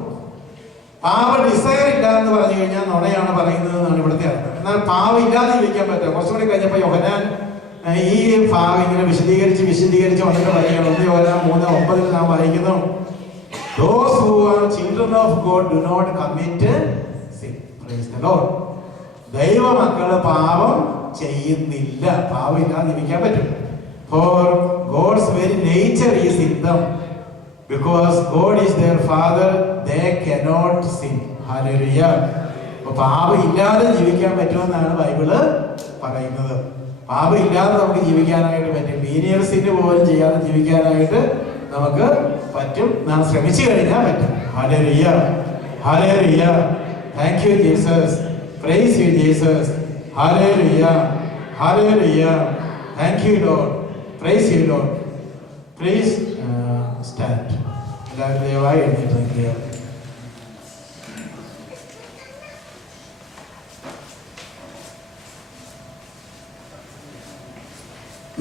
പാപ ഡിസയർ ഇല്ല എന്ന് പറഞ്ഞു കഴിഞ്ഞാൽ നുണയാണ് പറയുന്നത് എന്നാണ് ഇവിടുത്തെ അർത്ഥം. എന്നാൽ പാപം ഇല്ലാതെ ജീവിക്കാൻ പറ്റും. കുറച്ചുകൂടി കഴിഞ്ഞപ്പോൾ യോഹന്നാൻ ഈ ഭാഗം ഇങ്ങനെ വിശദീകരിച്ച് വന്നിട്ട് പറയുകയാണ്. 1 യോഹന്നാൻ 3:9 നാം വായിക്കുന്നു, Those who are children of God do not commit sin. Praise the Lord. ദൈവമക്കള് പാപം ചെയ്യുന്നില്ല. പാപം ഇല്ലാതെ ജീവിക്കാൻ പറ്റും. For God's very nature is in them. Because God is their father, they cannot sin. Hallelujah. അപ്പോൾ പാപം ഇല്ലാതെ ജീവിക്കാൻ പറ്റുമെന്നാണ് ബൈബിള് പറയുന്നത്. പാപം ഇല്ലാതെ നമുക്ക് ജീവിക്കാനായിട്ട് പറ്റും. വീനിയർ സിന് പോലും ചെയ്യാതെ ജീവിക്കാനായിട്ട് നമുക്ക് പറ്റും. നാം ശ്രമിച്ചു കഴിഞ്ഞാൽ പറ്റും. Hallelujah, hallelujah. Thank you Jesus. Praise you Jesus. Hallelujah, hallelujah. Thank you Lord. Praise you Lord. Please stand. എല്ലാവരും ദയവായി എഴുന്നേറ്റ് നിൽക്കുക.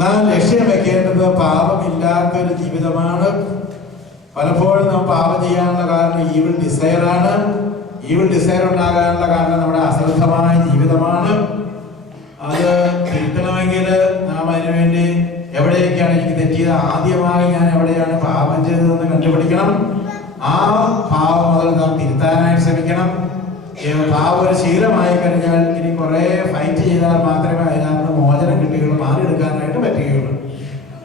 നാം ലക്ഷ്യം വെക്കേണ്ടത് പാപമില്ലാത്തൊരു ജീവിതമാണ്. പലപ്പോഴും നാം പാപം ചെയ്യാനുള്ള കാരണം ഈവിൾ ഡിസയർ ആണ്. ഈവിൾ ഡിസയർ ഉണ്ടാകാനുള്ള കാരണം നമ്മുടെ അശ്രദ്ധമായ ജീവിതമാണ്. അത് തിരുത്തണമെങ്കിൽ നാം അതിനുവേണ്ടി എവിടെയൊക്കെയാണ് എനിക്ക് തെറ്റിയത്, ആദ്യമായി ഞാൻ എവിടെയാണ് പാപം ചെയ്തതെന്ന് കണ്ടുപിടിക്കണം. ആ പാപം മുതൽ നാം തിരുത്താനായിട്ട് ശ്രമിക്കണം. പാപം ഒരു ശീലമായി കഴിഞ്ഞാൽ ഇനി കുറെ ഫൈറ്റ് ചെയ്താൽ മാത്രമേ അതിനകത്ത് മോചനം കിട്ടുകയുള്ളൂ, മാറിയെടുക്കാനായിട്ട് പറ്റുകയുള്ളൂ.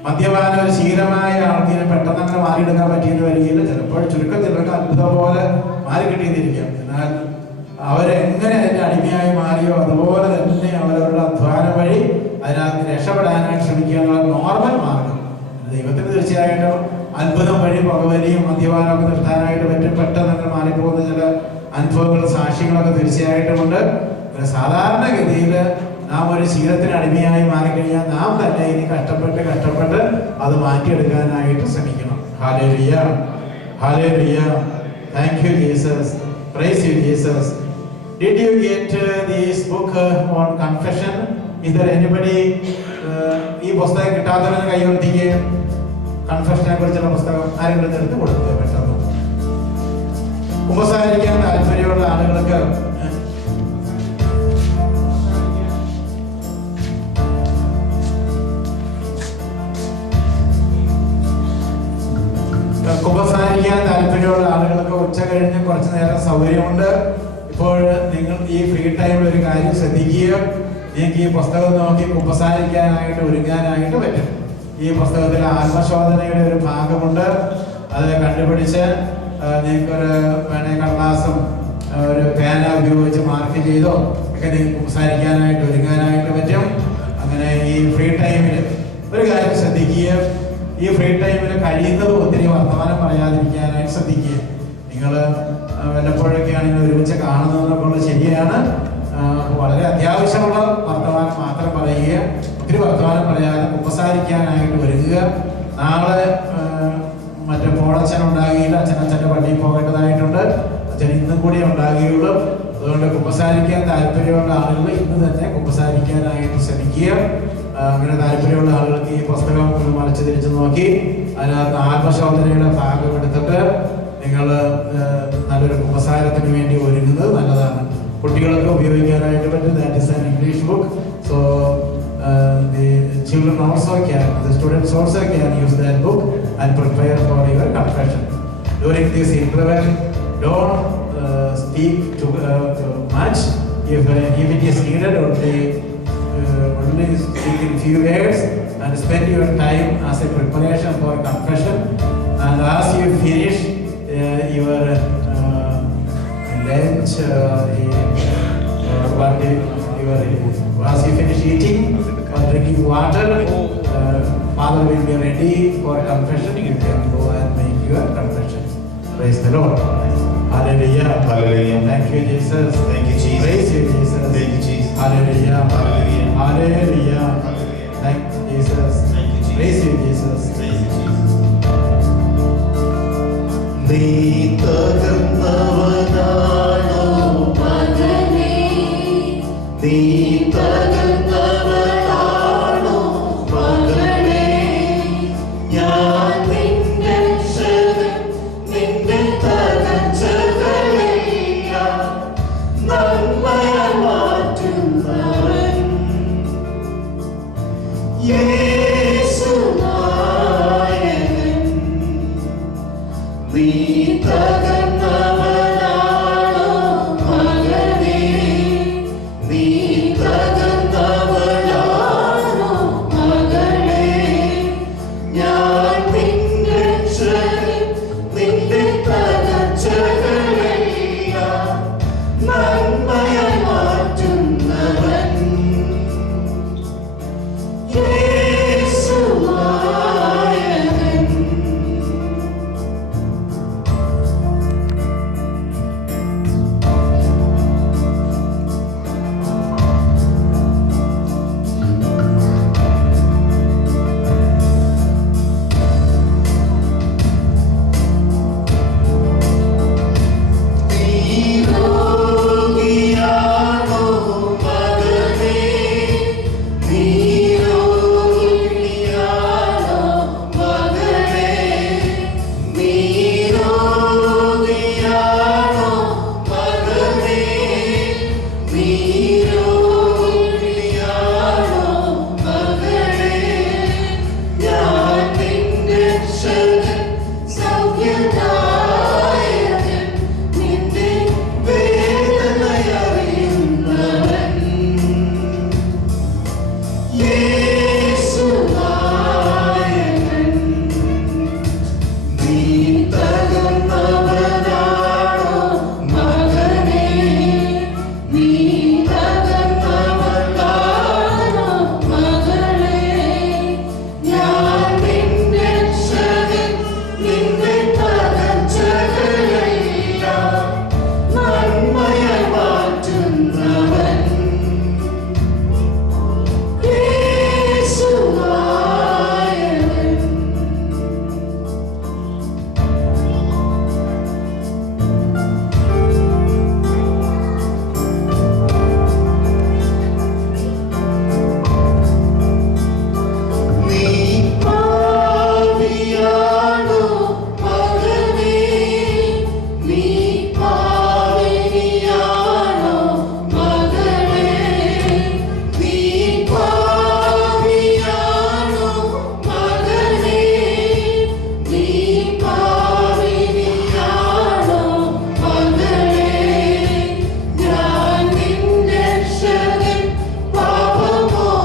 മദ്യപാനം ഒരു ശീലമായ ആൾക്കിനെ പെട്ടെന്ന് അങ്ങനെ മാറിയെടുക്കാൻ പറ്റിയെന്ന് വരികയില്ല. ചിലപ്പോൾ ചുരുക്കത്തിലൊക്കെ അത്ഭുതം പോലെ മാറി കിട്ടിയെന്നിരിക്കാം. എന്നാൽ അവരെങ്ങനെ അതിന്റെ അടിമയായി മാറിയോ അതുപോലെ തന്നെ അവരവരുടെ അധ്വാനം വഴി അതിനകത്ത് രക്ഷപ്പെടാനായിട്ട് ശ്രമിക്കുക എന്നുള്ള നോർമൽ മാർഗം. ദൈവത്തിന് തീർച്ചയായിട്ടും അത്ഭുതം വഴി പുകവലിയും മദ്യപാനമൊക്കെ നിർത്താനായിട്ട് പറ്റും. പെട്ടെന്ന് മാറിപ്പോകുന്ന ചില അനുഭവങ്ങൾ സാക്ഷ്യങ്ങളൊക്കെ തീർച്ചയായിട്ടും ഉണ്ട്. സാധാരണഗതിയിൽ നാം ഒരു ശീലത്തിന് അടിമയായി മാറിക്കഴിഞ്ഞാൽ നാം തന്നെ ഇനി കഷ്ടപ്പെട്ട് അത് മാറ്റിയെടുക്കാനായിട്ട് ശ്രമിക്കണം. Hallelujah, hallelujah. Thank you Jesus. Praise you Jesus. Did you get this book on confession? Is there anybody ഈ പുസ്തകം കിട്ടാത്തവരെ കൈവർത്തിക്ക് കൺഫെഷനെ കുറിച്ചുള്ള പുസ്തകം ആരെങ്കിലും എടുത്ത് കൊടുക്കുക പെട്ടെന്ന്. ഉപസാരിക്കാൻ താല്പര്യമുള്ള ആളുകൾക്ക് ഉച്ച കഴിഞ്ഞ് കുറച്ച് നേരം സൗകര്യമുണ്ട്. ഇപ്പോൾ നിങ്ങൾ ഈ ഫ്രീ ടൈമിൽ ഒരു കാര്യം ശ്രദ്ധിക്കുക. നിങ്ങൾക്ക് ഈ പുസ്തകം നോക്കി ഉപസാരിക്കാനായിട്ട് ഒരുങ്ങാനായിട്ട് പറ്റും. ഈ പുസ്തകത്തിൽ ആത്മശോധനയുടെ ഒരു ഭാഗമുണ്ട്. അത് കണ്ടുപിടിച്ച് നിങ്ങൾക്കൊരു വേണേ കടലാസും ഒരു പേന ഉപയോഗിച്ച് മാർക്ക് ചെയ്തോ ഒക്കെ നിങ്ങൾക്ക് ഉപസാരിക്കാനായിട്ട് ഒരുങ്ങാനായിട്ട് പറ്റും. അങ്ങനെ ഈ ഫ്രീ ടൈമിൽ ഒരു കാര്യം ശ്രദ്ധിക്കുക. ഈ ഫ്രീ ടൈമിൽ കഴിയുന്നത് ഒത്തിരി വർത്തമാനം പറയാതിരിക്കാനായിട്ട് ശ്രദ്ധിക്കുക. നിങ്ങൾ വല്ലപ്പോഴൊക്കെ ആണെങ്കിൽ ഒരുമിച്ച് കാണുന്നതെന്നൊക്കെ ശരിയാണ്. വളരെ അത്യാവശ്യമുള്ള വർത്തമാനം മാത്രം പറയുക. ഒത്തിരി വർത്തമാനം പറയാതെ ഉപസാരിക്കാനായിട്ട് ഒരുങ്ങുക. നാളെ മറ്റേ പോളച്ഛൻ ഉണ്ടാകുകയില്ല. അച്ഛൻ്റെ പള്ളിയിൽ പോകേണ്ടതായിട്ടുണ്ട്. അച്ഛൻ ഇന്നും കൂടി ഉണ്ടാകുകയുള്ളൂ. അതുകൊണ്ട് കുമ്പസാരിക്കാൻ താല്പര്യമുള്ള ആളുകൾ ഇന്ന് തന്നെ കുമ്പസാരിക്കാനായിട്ട് ശ്രമിക്കുക. അങ്ങനെ താല്പര്യമുള്ള ആളുകൾക്ക് ഈ പുസ്തകം ഒന്ന് മറിച്ച് തിരിച്ചു നോക്കി അതിനകത്ത് ആത്മശോധനയുടെ ഭാഗം എടുത്തിട്ട് നിങ്ങൾ നല്ലൊരു കുമ്പസാരത്തിന് വേണ്ടി ഒരുങ്ങുന്നത് നല്ലതാണ്. കുട്ടികൾക്ക് ഉപയോഗിക്കാനായിട്ട് പറ്റും. That is an English book. So the children also can, the students also can use that book and prepare for your confession. During this interval, don't speak too much. If it is needed, only speak in few words and spend your time as a preparation for confession. And as you finish your lunch, as you finish eating or drinking water, Father will be ready for confession. You can go and make your confession. Praise the Lord. Hallelujah. Hallelujah. Thank you, Jesus. Thank you, Jesus. Praise you, Jesus. Thank you, Jesus. Hallelujah. Hallelujah. Hallelujah. Hallelujah. Thank you, Jesus. Thank you, Jesus. Praise you, Jesus. Praise you, Jesus. നീ തകർന്നവനാണോ മകനേ, നീ തകർന്നവനാണോ മകളേ, ഞാൻ നിന്റെ രക്ഷകൻ, നിന്റെ തകർച്ചകളെല്ലാം നന്മയാൽ മാറ്റുന്നവൻ യേശു നായകൻ. നീ തകർന്നവനാണോ മകനേ, നീ തകർന്നവനാണോ മകളേ, ഞാൻ നിന്റെ രക്ഷകൻ, നിന്റെ തകർച്ചകളെല്ലാം നന്മയാൽ മാറ്റുന്നവൻ യേശു നായകൻ. നീരോഗിയാണോ മകനേ, നീരോഗിയാണോ മകളേ, നീരോഗിയാണോ മകനേ, നീരോഗിയാണോ മകളേ, ഞാൻ നിന്റെ രക്ഷകൻ, സൗഖ്യദായകൻ, നിന്റെ വേദനയറിയുന്നവൻ യേശു നായകൻ. നീ തകർന്നവനാണോ മകനേ, നീ തകർന്നവനാണോ മകളേ, ഞാൻ നിന്റെ രക്ഷകൻ, നിന്റെ തകർച്ചകളെല്ലാം നന്മയാൽ മാറ്റുന്നവൻ യേശു നായകൻ. നീ പാപിയാണോ മകനേ, നീ പാപിനിയാണോ മകളേ, നീ പാപിയാണോ മകനേ, നീ പാപിനിയാണോ മകളേ, ഞാൻ നിന്റെ രക്ഷകൻ, പാപമോചകൻ,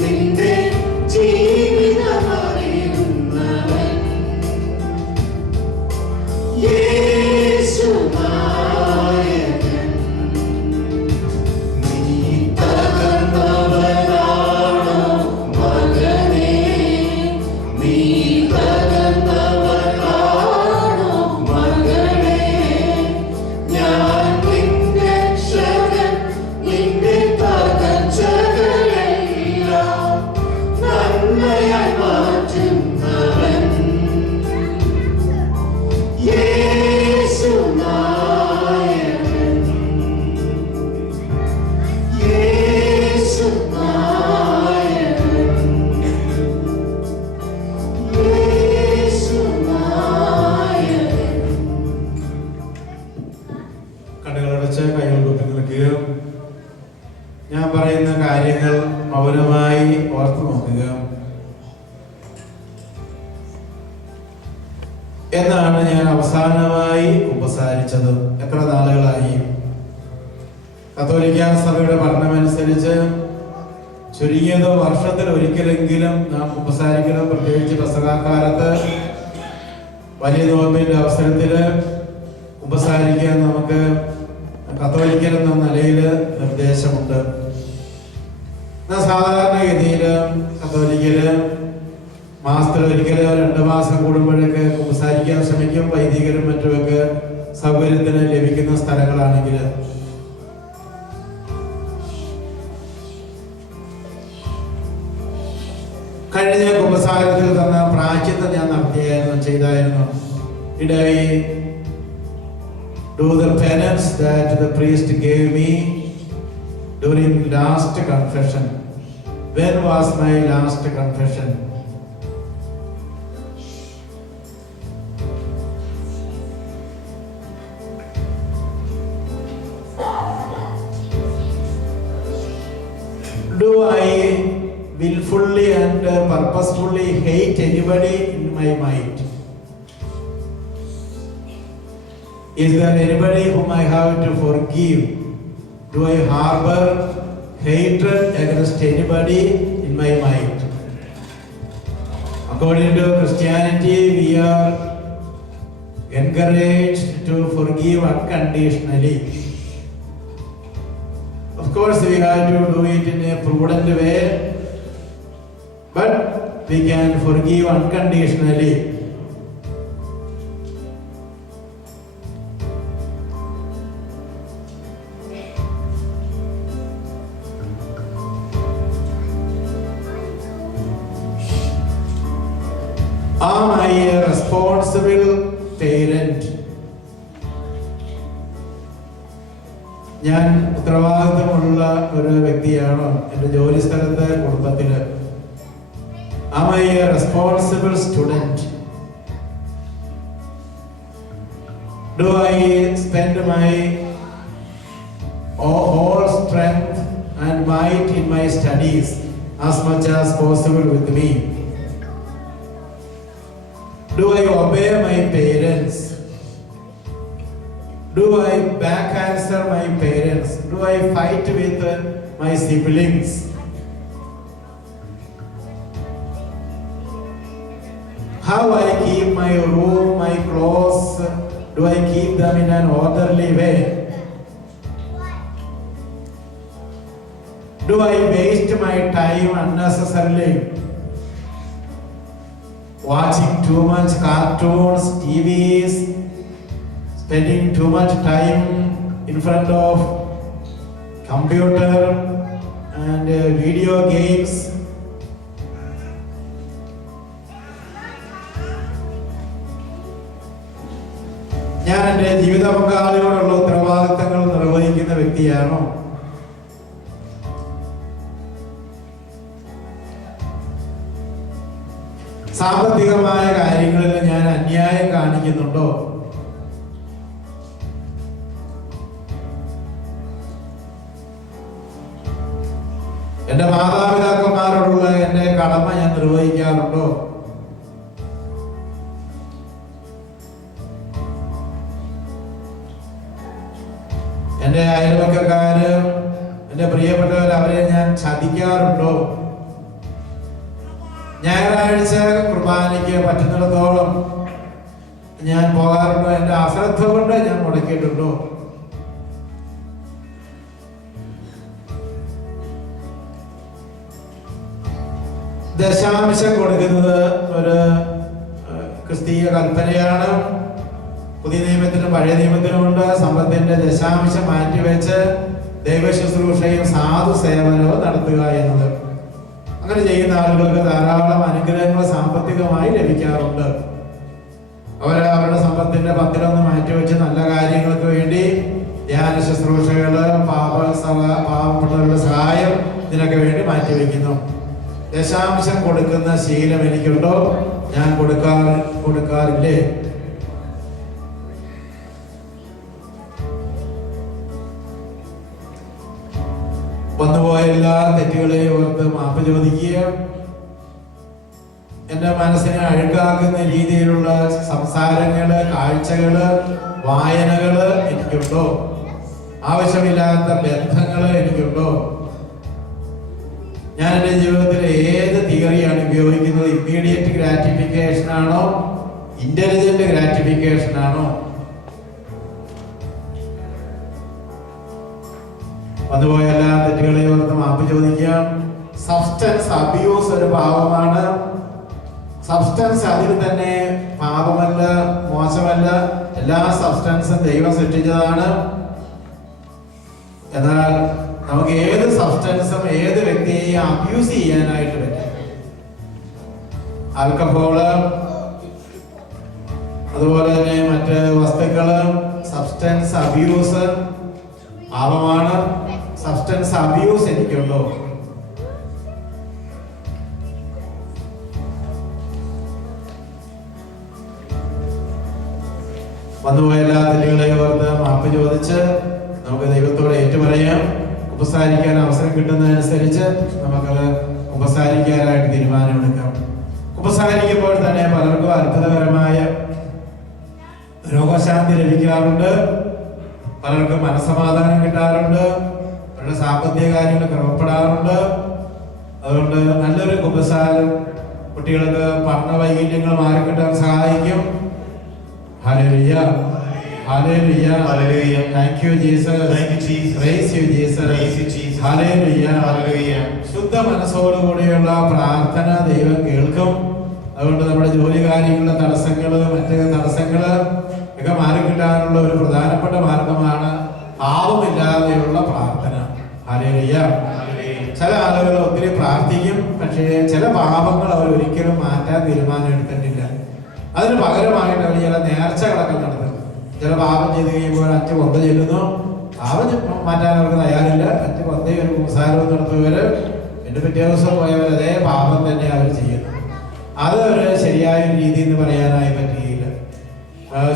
നിന്റെ ജീവിതമറിയുന്നവൻ യേശു നായകൻ. നീ തകർന്നവനാണോ മകനേ, നീ തകർന്നവനാണോ മകളേ, ഞാൻ നിന്റെ രക്ഷകൻ, നിന്റെ തകർച്ചകളെല്ലാം നന്മയാൽ മാറ്റുന്നവൻ യേശു നായകൻ. യേശു നായകൻ. യേശു നായകൻ. കണ്ണുകളടച്ച് കൈകൾ കൊട്ടി നിൽക്കുക. ഞാൻ പറയുന്ന കാര്യങ്ങൾ മൗനമായി ഓർത്തു നോക്കുക. എന്നാണ് ഞാൻ അവസാനമായി ഉപസാരിച്ചത്. എത്ര നാളുകളായി? കത്തോലിക്ക സഭയുടെ പഠനമനുസരിച്ച് ചുരുങ്ങിയത് വർഷത്തിൽ ഒരിക്കലെങ്കിലും നാം ഉപസാരിക്കണം. പ്രത്യേകിച്ച് പെസഹാക്കാലത്ത് വലിയ നോമ്പിന്റെ അവസരത്തിൽ ഉപസാരിക്കാൻ നമുക്ക് കത്തോലിക്കൽ എന്ന നിലയിൽ നിർദ്ദേശമുണ്ട്. എന്നാൽ സാധാരണഗതിയിൽ കത്തോലിക്കല് മാസത്തിൽ ഒരിക്കലോ 2 മാസം കൂടുമ്പോഴൊക്കെ ഉപസാരിക്കാൻ ശ്രമിക്കും. വൈദികരും മറ്റുമൊക്കെ സൗകര്യത്തിന് ലഭിക്കുന്ന സ്ഥലങ്ങളാണെങ്കിൽ. കഴിഞ്ഞ കുമ്പസാരത്തിൽ തന്ന പ്രായശ്ചിത്തം ഞാൻ ചെയ്തായിരുന്നു. Did I do the penance that the priest gave me during last confession? When was my last confession? Do I willfully and purposefully hate anybody in my mind? Is there anybody whom I have to forgive? Do I harbor hatred against anybody in my mind? According to Christianity, we are encouraged to forgive unconditionally. Of course, we have to do it in a prudent way, but we can forgive unconditionally. Am I a responsible parent? ഞാൻ ഉത്തരവാദിത്തമുള്ള ഒരു വ്യക്തിയാണോ എൻ്റെ ജോലി സ്ഥലത്ത്, കുടുംബത്തില്? Am I a responsible student? Do I spend my whole strength and might in my studies as much as possible with me? Do I obey my parents? Do I back answer my parents? Do I fight with my siblings? How I keep my room, my clothes? Do I keep them in an orderly way? Do I waste my time unnecessarily? Watching too much cartoons, TVs, spending too much time in front of computer and video games. ഞാൻ എൻ്റെ ജീവിത പങ്കാളിയോടുള്ള ഉത്തരവാദിത്തങ്ങൾ നിർവഹിക്കുന്ന വ്യക്തിയാണോ? സാമ്പത്തികമായ കാര്യങ്ങളിൽ ഞാൻ അന്യായം കാണിക്കുന്നുണ്ടോ? എന്റെ മാതാപിതാക്കന്മാരോടുള്ള എന്റെ കടമ ഞാൻ നിർവഹിക്കാറുണ്ടോ? എന്റെ അയൽവക്കക്കാര്, എന്റെ പ്രിയപ്പെട്ടവർ, അവരെ ഞാൻ ചതിക്കാറുണ്ടോ? ഞായറാഴ്ച കുർബാനയ്ക്ക് പറ്റുന്നിടത്തോളം ഞാൻ പോകാറുണ്ടോ? എന്റെ അശ്രദ്ധ കൊണ്ട് ഞാൻ മുടക്കിയിട്ടുണ്ടോ? ദശാംശം കൊടുക്കുന്നത് ഒരു ക്രിസ്തീയ കൽപ്പനയാണ്. പുതിയ നിയമത്തിലും പഴയ നിയമത്തിലുമുണ്ട്. സമ്പത്തിന്റെ ദശാംശം മാറ്റിവെച്ച് ദൈവ ശുശ്രൂഷയും സാധു സേവനവും നടത്തുക എന്നത്. അങ്ങനെ ചെയ്യുന്ന ആളുകൾക്ക് ധാരാളം അനുഗ്രഹങ്ങൾ സാമ്പത്തികമായി ലഭിക്കാറുണ്ട്. അവരുടെ സമ്പത്തിന്റെ 10% മാറ്റിവെച്ച് നല്ല കാര്യങ്ങൾക്ക് വേണ്ടി ധ്യാന ശുശ്രൂഷകള്, പാവപ്പെട്ടവരുടെ സഹായം, ഇതിനൊക്കെ വേണ്ടി മാറ്റിവെക്കുന്നു. ദശാംശം കൊടുക്കുന്ന ശീലം എനിക്കുണ്ടോ? ഞാൻ കൊടുക്കാറില്ലേ? വന്നുപോയ എല്ലാ തെറ്റുകളെയും ഓർത്ത് മാപ്പ് ചോദിക്കുക. എന്റെ മനസ്സിനെ അഴുക്കാക്കുന്ന രീതിയിലുള്ള സംസാരങ്ങള്, കാഴ്ചകള്, വായനകള് എനിക്കുണ്ടോ? ആവശ്യമില്ലാത്ത ബന്ധങ്ങള് എനിക്കുണ്ടോ? ഞാൻ എൻ്റെ ജീവിതത്തിൽ ഏത് തിയറിയാണ് ഉപയോഗിക്കുന്നത്? ഇമ്മീഡിയറ്റ് ഗ്രാറ്റിഫിക്കേഷൻ ആണോ, ഇന്റലിജന്റ് ഗ്രാറ്റിഫിക്കേഷൻ ആണോ? വന്നുപോയ എല്ലാ തെറ്റുകളെയും ഓർത്ത് മാപ്പ് ചോദിക്കാം. സബ്സ്റ്റൻസ് അബ്യൂസ് ഒരു പാപമാണ്. സബ്സ്റ്റൻസ് അതിൽ തന്നെ പാപമല്ല, മോശമല്ല. എല്ലാ സബ്സ്റ്റൻസും ദൈവം സൃഷ്ടിച്ചതാണ്. എന്നാൽ നമുക്ക് ഏത് സബ്സ്റ്റൻസും ഏത് വ്യക്തിയെയും അബ്യൂസ് ചെയ്യാനായിട്ട് പറ്റും. ആൽക്കഹോള്, അതുപോലെ തന്നെ മറ്റ് വസ്തുക്കള്, സബ്സ്റ്റൻസ് അബ്യൂസ് പാപമാണ്. സബ്സ്റ്റൻസ് അബ്യൂസ് എനിക്കുണ്ടോ? വന്നുപോയ എല്ലാ തെറ്റുകളെയും ഓർത്ത് മാപ്പ് ചോദിച്ച് നമുക്ക് ദൈവത്തോട് ഏറ്റുപറയാം. ഉപസാരിക്കാൻ അവസരം കിട്ടുന്നതനുസരിച്ച് നമുക്കത് ഉപസാരിക്കാനായിട്ട് തീരുമാനമെടുക്കാം. ഉപസാരിക്കുമ്പോൾ തന്നെ പലർക്കും അത്ഭുതകരമായ രോഗശാന്തി ലഭിക്കാറുണ്ട്. പലർക്കും മനസ്സമാധാനം കിട്ടാറുണ്ട്. അവരുടെ സാമ്പത്തിക കാര്യങ്ങൾ ക്രമപ്പെടാറുണ്ട്. അതുകൊണ്ട് നല്ലൊരു കുമ്പസാരം കുട്ടികൾക്ക് പഠന വൈകല്യങ്ങൾ മാറിക്കിട്ടാൻ സഹായിക്കും. Hallelujah, hallelujah, hallelujah. Thank you Jesus. Thank you Jesus. Praise you Jesus. Praise you Jesus. Hallelujah, hallelujah. ശുദ്ധ മനസ്സോടുകൂടിയുള്ള പ്രാർത്ഥന ദൈവം കേൾക്കും. അതുകൊണ്ട് നമ്മുടെ ജോലി കാര്യങ്ങളിലെ തടസ്സങ്ങള്, മറ്റ് തടസ്സങ്ങള് ഒക്കെ മാറിക്കിട്ടാനുള്ള ഒരു പ്രധാനപ്പെട്ട മാർഗമാണ് പാപമില്ലാതെയുള്ള പ്രാർത്ഥന. ഹല്ലേലൂയ. ചില ആളുകൾ ഒത്തിരി പ്രാർത്ഥിക്കും, പക്ഷേ ചില പാപങ്ങൾ അവർ ഒരിക്കലും മാറ്റാൻ തീരുമാനം എടുത്തിട്ടില്ല. അതിന് പകരമായിട്ട് അവർ ചില നേർച്ചകളൊക്കെ നടത്തും. ചില പാപം ചെയ്ത് കഴിയുമ്പോൾ 5 കൊന്ത ചെല്ലുന്നു. പാപം മാറ്റാൻ അവർക്ക് തയ്യാറില്ല. 5 കൊന്തയും ഒരു കുംസാരവും നടത്തുന്നവര് എന്റെ പിറ്റേ ദിവസം പോയവർ അതേ പാപം തന്നെ അവർ ചെയ്യുന്നു. അത് ഒരു ശരിയായ രീതി എന്ന് പറയാനായി പറ്റുകയില്ല.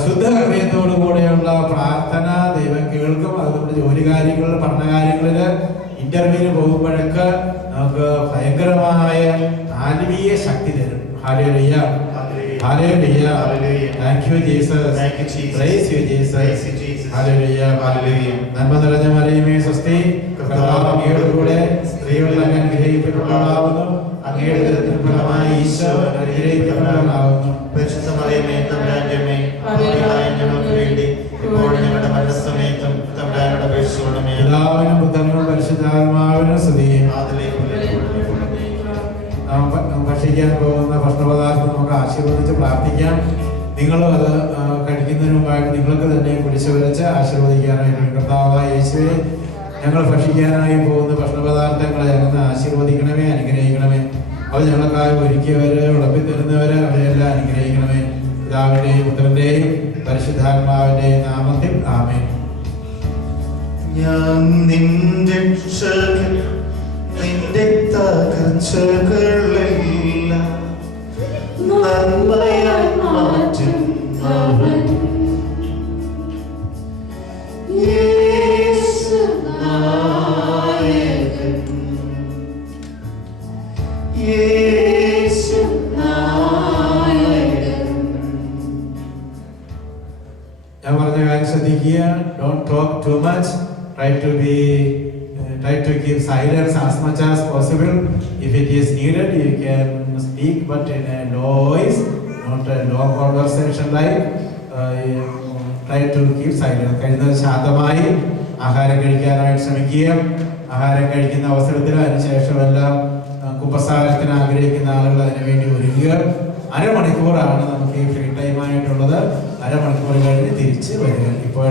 ശുദ്ധ ഹൃദയത്തോടു കൂടെയുള്ള പ്രാർത്ഥന ദൈവം കേൾക്കും. അത് നമ്മുടെ ജോലി കാര്യങ്ങളിൽ, പഠനകാര്യങ്ങളില്, ഇന്റർവ്യൂവിന് പോകുമ്പോഴൊക്കെ നമുക്ക് ഭയങ്കരമായ ആത്മീയ ശക്തി തരും. Hallelujah, hallelujah. Thank you Jesus. Thank you Jesus. Praise you Jesus. Praise you Jesus. Hallelujah, hallelujah. നന്മ നിറഞ്ഞ മറിയമേ സ്വസ്തി, കർത്താവ് അങ്ങയുടെ കൂടെ സ്ത്രീകളിൽ അങ്ങ് അനുഗ്രഹിക്കപ്പെട്ടവളാകുന്നു. അങ്ങയുടെ ഉദരത്തിൻ ഫലമായി ഈശോ അനുഗ്രഹിക്കപ്പെട്ടവനാകുന്നു. പരിശുദ്ധ മറിയമേ, തമ്പുരാന്റെ അമ്മേ, പാപികളായ ഞങ്ങൾക്ക് വേണ്ടി ഇപ്പോഴും ഞങ്ങളുടെ മരണസമയത്തും തമ്പുരാനോട് അപേക്ഷിച്ചുകൊള്ളണമേ. പിതാവിനും പുത്രനും പരിശുദ്ധാത്മാവിനും സ്തുതി. നാം ഭക്ഷിക്കാൻ പോകുന്ന ഭക്ഷണപദാർത്ഥം നമുക്ക് ആശീർവദിച്ച് പ്രാർത്ഥിക്കാം. നിങ്ങളും അത് കഴിക്കുന്നതിന് മുമ്പായിട്ട് നിങ്ങൾക്ക് തന്നെ കുരിശ് വരച്ച് ആശീർവദിക്കാനായിട്ട്. കർത്താവായ യേശുവേ, ഞങ്ങൾ ഭക്ഷിക്കാനായി പോകുന്ന ഭക്ഷണപദാർത്ഥങ്ങളെ ഞങ്ങൾ ആശീർവദിക്കണമേ, അനുഗ്രഹിക്കണമേ. അവ ഞങ്ങൾക്കായി ഒരുക്കിയവര്, വിളമ്പിത്തരുന്നവര്, അവരെല്ലാം അനുഗ്രഹിക്കണമേ. പിതാവിന്റെയും പുത്രന്റെയും പരിശുദ്ധാത്മാവിന്റെയും നാമത്തിൽ ആമേൻ. ഞാൻ നിന്റെ രക്ഷകൻ, നിന്റെ തകർച്ചകളെല്ലാം നന്മയായി മാറ്റുന്നവൻ. യേശു നായകൻ, യേശു നായകൻ. ഞാൻ പറഞ്ഞ കാര്യം ശ്രദ്ധിക്കുക. Don't talk too much. Try to keep silence as much as possible. If it is needed, you can speak, but in a low voice, not a long conversation like. Try to keep silence. കഴിയുന്നത് ശാന്തമായി ആഹാരം കഴിക്കാനായിട്ട് ശ്രമിക്കുക. ആഹാരം കഴിക്കുന്ന അവസരത്തിൽ അതിനുശേഷമെല്ലാം കുമ്പസാരത്തിന് ആഗ്രഹിക്കുന്ന ആളുകൾ അതിനുവേണ്ടി ഒരുങ്ങുക. അരമണിക്കൂറാണ് നമുക്ക് ഈ ഫ്രീ ടൈം ആയിട്ടുള്ളത്. അരമണിക്കൂർ കഴിഞ്ഞ് തിരിച്ച് വരിക. ഇപ്പോൾ